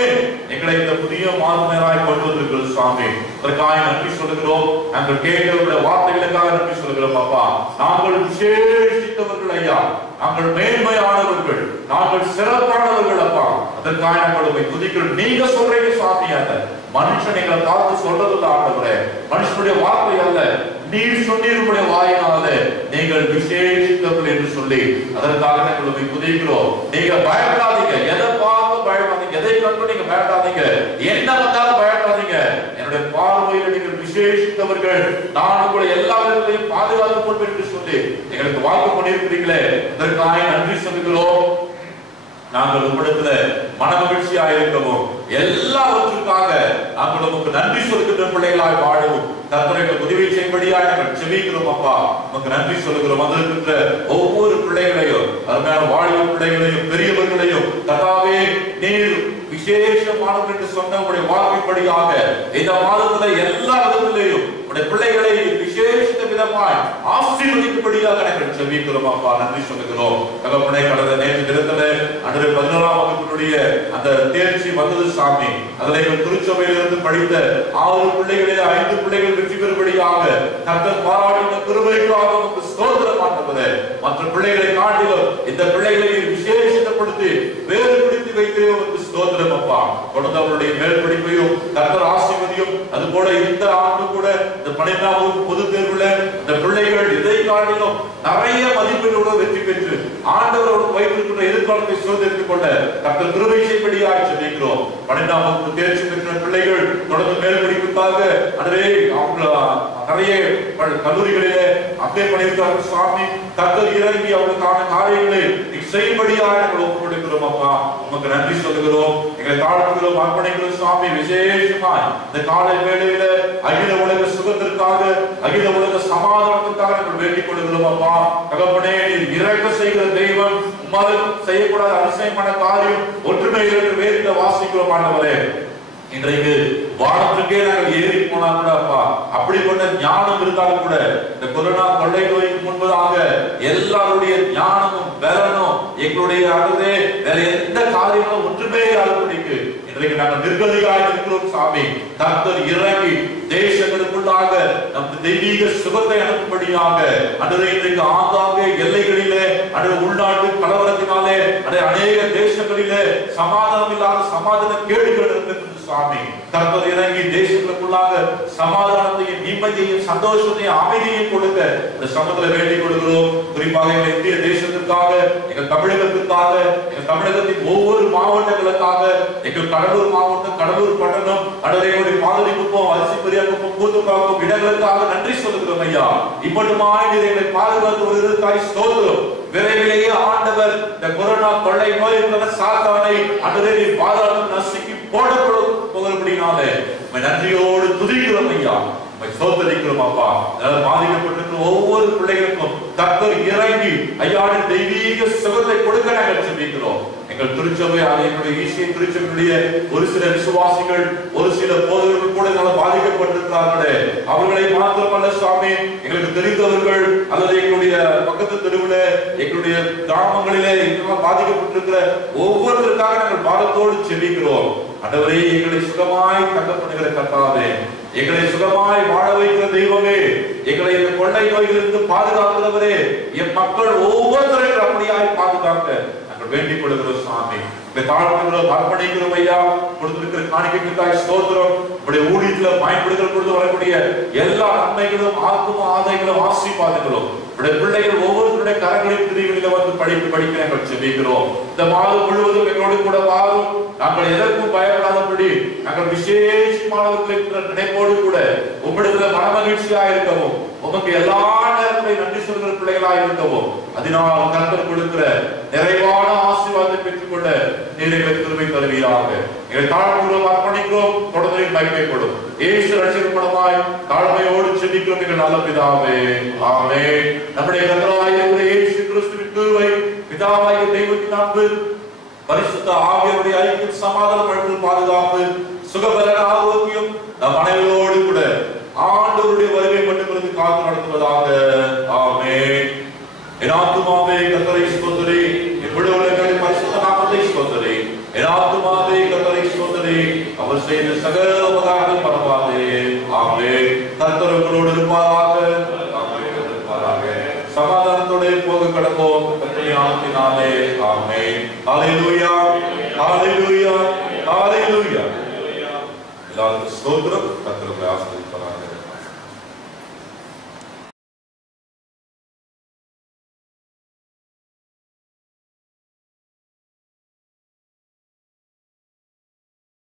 எங்களை இந்த புதிய மாதமேராய் கொண்டு வந்திருக்கிறது சுவாமி. அதற்காக நன்றி சொல்லுகிறோம். நாங்கள் கேட்கிற வார்த்தைகளுக்காக நன்றி சொல்லுகிறோம் அப்பா. நாங்கள் விசேஷித்தவர்கள் ஐயா, நாங்கள் மேன்மையானவர்கள், நாங்கள் சிறப்பானவர்கள் அப்பா. அதற்காக நாங்கள் உம்மை துதிக்கிறோம். நீங்க சொல்றீங்க சுவாமி, அந்த மனுஷன் எங்களை பார்த்து சொல்றது ஆண்டவரே, மனுஷனுடைய வார்த்தை அல்ல, நீர் சொன்னீருடைய வாயினாலே நீங்கள் விசேஷித்தவர்கள் என்று சொல்லி அதற்காக நாங்கள் உம்மை துதிக்கிறோம். நீங்க பயப்படாதீங்க, எதை பார்த்து பயப்படாதீங்க, எதை கண்டு நீங்க பயப்படாதீங்க, என்ன வந்தாலும் பயப்படாதீங்க. என்னுடைய பார்வையில் நீங்கள் விசேஷித்தவர்கள், நான் உங்களை எல்லா விதத்திலையும் பாதுகாத்துக் கொள்வேன் என்று சொல்லி எங்களுக்கு வாக்கு பண்ணியிருக்கிறீங்களே, அதற்காக நன்றி சொல்லுகிறோம். நாங்கள் உங்களிடத்துல மனமகிழ்ச்சியாக இருக்கவும் எல்லாவற்றுக்காக நாங்கள் உமக்கு நன்றி சொல்லுகின்ற பிள்ளைகளாய் வாழவும் கர்த்தருக்கு உதவி செய்யும்படியாக நாங்கள் செபிக்கிறோம் அப்பா. உமக்கு நன்றி சொல்லுகிறோம். வந்திருக்கின்ற ஒவ்வொரு பிள்ளைகளையும், அருமையான வாழ்வு பிள்ளைகளையும், பெரியவர்களையும் கர்த்தாவே நீர் விசேஷமானது என்று சொன்ன உடைய வார்த்தைப்படியாக இந்த மாதத்துல எல்லா விதத்திலேயும் உடைய பிள்ளைகளை விசேஷ விதமாய் ஆசீர்வதிக்கும்படியாக நாங்கள் செபிக்கிறோம் அப்பா. நன்றி சொல்லுகிறோம். தகப்பனே, கடந்த நேற்று தினத்துல அன்றைய 11ஆம் வகுப்பினுடைய அந்த தேர்ச்சி வந்தது சாமி. அதில் எங்கள் திருச்சபையிலிருந்து படித்த 6 பிள்ளைகளில் 5 பிள்ளைகள் வெற்றி பெறும்படியாக கர்த்தர் பாராட்டின கிருபைக்காக உமக்கு ஸ்தோத்திரம் ஆண்டவரே. மற்ற பிள்ளைகளை காட்டிலும் இந்த பிள்ளைகளை விசேஷப்படுத்தி வேறுபடுத்தி வைக்கிறே உமக்கு ஸ்தோத்திரம் அப்பா. கொடுத்தவருடைய மேல் படிப்பையும் கர்த்தர் ஆசீர்வதியும். அது போல இந்த ஆண்டு கூட இந்த 12ஆம் வகுப்பு பொது தேர்வுல இந்த பிள்ளைகள் இதை காட்டிலும் நிறைய மதிப்பெண்ணோடு வெற்றி பெற்று ஆண்டவரோடு வைத்திருக்கின்ற எதிர்காலத்தை சுதந்திரித்துக் கொண்ட கர்த்தர் கிருபை செய்யும்படியாக ஜெபிக்கிறோம். 12ஆம் வகுப்பு தேர்ச்சி பெற்ற பிள்ளைகள் தொடர்ந்து மேல் படிப்புக்காக நிறைய கல்லூரிகளிலே அப்ளை பண்ணியிருக்கிறார்கள் சுவாமி. கர்த்தர் இறங்கி அவர்களுக்கான காரியங்களை செய்யும்படியாக நாங்கள் ஒப்புக்கொடுக்கிறோம் அப்பா. உமக்கு நன்றி சொல்லுகிறோம். எங்களை தாழ்த்துகிறோம், அர்ப்பணிக்கிறோம் சுவாமி. விசேஷமாய் இந்த காலை வேளையில அகில உலக சுகத்திற்காக, அகில உலக சமாதானத்திற்காக நாங்கள் வேண்டிக் கொள்கிறோம் அப்பா. தகப்பனே, நீர் இறக்க செய்கிற தெய்வம், உம்மால் செய்யக்கூடாத அதிசயமான காரியம் ஒற்றுமையில் வேதியில வாசிக்கிறோம் ஆண்டவரே. இன்றைக்கு வானத்திற்கே நாங்கள் ஏறி போனா கூட அப்பா, அப்படிப்பட்ட ஞானம் இருந்தாலும் கூட இந்த கொரோனா கொள்ளை நோய்க்கு முன்பதாக எல்லாருடைய ஞானமும் பலனும் எங்களுடைய அழுதே வேற எந்த காரியங்களும் ஒன்றுமே ஆகும்படிக்கு இன்றைக்கு நாங்கள் நிர்கதியாக இருக்கிறோம் சாமி. கர்த்தர் இறங்கி தேசங்களுக்குள்ளாக நமது தெய்வீக சுகத்தை அனுப்பும்படியாக அன்றைய இன்றைக்கு ஆங்காங்கே எல்லைகளிலே உள்நாட்டு கலவரத்தினாலே அநேக தேசங்களிலே சமாதானம் இல்லாத சமாதான கேடுகள் இருக்கின்றது சாமி. கர்த்தர் இறங்கி தேசங்களுக்குள்ளாக சமாதானத்தையும் நிம்மதியையும் சந்தோஷத்தையும் அமைதியையும் கொடுக்க இந்த சமூகத்தில் வேண்டிக் கொள்கிறோம். குறிப்பாக எங்கள் இந்திய தேசத்திற்காக, எங்கள் தமிழகத்திற்காக, எங்கள் தமிழகத்தின் ஒவ்வொரு மாவட்டங்களுக்காக, எங்கள் கடலூர் மாவட்டம், கடலூர் பட்டணம், அடலையோடைய மாதிரி குப்பம், அரிசி பெரியார் கூத்துக்காகவும் இடங்களுக்காக நன்றி சொல்லுகிறோம் ஐயா. இப்பட்டுமாய் நீர் எங்களை பாதுகாத்து வருவதற்காக ஸ்தோத்திரம். விரைவிலேயே ஆண்டவர் இந்த கொரோனா கொள்ளை நோய் சாத்தானை அன்றைய பாதாளத்தில் நசுக்கி போகிறபடினாலே நன்றியோடு துதிக்கிறோம் ஐயா, சோதரிக்கிறோம் அப்பா. பாதிக்கப்பட்டிருக்கிற ஒவ்வொரு பிள்ளைகளுக்கும் கர்த்தர் இறங்கி ஐயாவின் தெய்வீக சுகத்தை கொடுக்க நாங்கள் ஜெபிக்கிறோம். எங்கள் திருச்சபை எங்களுடைய ஈசிய திருச்சபையுடைய ஒரு சில விசுவாசிகள், ஒரு சில போதகர்கள் கூட பாதிக்கப்பட்டிருக்கிறார்களே, அவர்களை மாத்திரமல்ல சுவாமி, எங்களுக்கு தெரிந்தவர்கள் அல்லது எங்களுடைய பக்கத்து தெருவில் எங்களுடைய கிராமங்களிலே பாதிக்கப்பட்டிருக்கிற ஒவ்வொருத்தருக்காக நாங்கள் பாதத்தோடு ஜெபிக்கிறோம். ஆண்டவரே, எங்களை சுகமாய் தங்கப்படுகிற கர்த்தாவே, எங்களை சுகமாய் வாழ வைக்கிற தெய்வமே, எங்களை இந்த கொள்ளை நோய்களிலிருந்து பாதுகாக்கிறவரே, என் மக்கள் ஒவ்வொருத்தரையும் அப்படியாய் பாதுகாக்க நாங்கள் வேண்டிக் கொள்கிறோம் சுவாமி. தாழ்வுகிறோம், அர்ப்பணிக்கிறோம் ஐயா. கொடுத்திருக்கிற காணிக்கைக்காய் ஸ்தோத்திரம். உடைய ஊழியத்துல பயன்படுகிற பொழுது வரக்கூடிய எல்லா நன்மைகளும் ஆத்ம ஆதாயங்களும் ஆசீர்வாதங்களும் உடைய பிள்ளைகள் ஒவ்வொருத்தருடைய கரங்களின் பிரிவுகளில் வந்து படிக்க நாங்கள் ஜெபிக்கிறோம். இந்த மாதம் முழுவதும் எங்களோடு கூட வாரும். நாங்கள் எதற்கும் பயப்படாதபடி நாங்கள் விசேஷமானவர்கள் என்ற நினைப்போடு கூட உம்மிடத்துல மனமகிழ்ச்சியா இருக்கவும், உமக்கு எல்லா நேரத்திலையும் நன்றி சொல்கிற பிள்ளைகளா இருக்கவும், அதனால் கர்த்தர் கொடுக்கிற நிறைவான ஆசீர்வாதத்தை பெற்றுக்கொள்ள நீர் எங்களுக்கு கிருபை தருவீராக. எங்களை தாழ்வுகிறோம், அர்ப்பணிக்கிறோம். தொடர்ந்து மகிமைப்படும் இயேசு ரட்சகர் மூலமாய் தாழ்மையோடு ஜெபிக்கிறோம் எங்கள் நல்ல பிதாவே, ஆமென். நம்முடைய கர்த்தராகிய இயேசு கிறிஸ்துவின் கிருபை, பிதாவாகிய தெய்வத்தின் அன்பு, பரிசுத்த ஆவியாருடைய ஐக்கியம், சமாதானம், அழைப்பு, பாதுகாப்பு, சுகபலன், ஆரோக்கியம் நம் அனைவரோடு கூட ஆண்டவருடைய வருகை மட்டும் காத்து நடத்துவதாக. ஆமென். என் ஆத்துமாவே கர்த்தரை ஸ்தோத்திரி, இப்படி உலகின் பரிசுத்த நாமத்தை ஸ்தோத்திரி. என் ஆத்துமாவே கர்த்தரை ஸ்தோத்திரி, அவர் செய்த சகல உபகாரங்களை மறவாதே. ஆமென். கர்த்தர் உங்களோடு இருப்பாராக. சமாதானத்தோட போக கடப்போம் கர்த்தருடைய நாமத்தினாலே. ஆமென். ஹல்லேலூயா, ஹல்லேலூயா, ஹல்லேலூயா. எல்லாருக்கும் ஸ்தோத்திரம். கர்த்தர் உங்களை ஆசீர்வதிப்பாராக.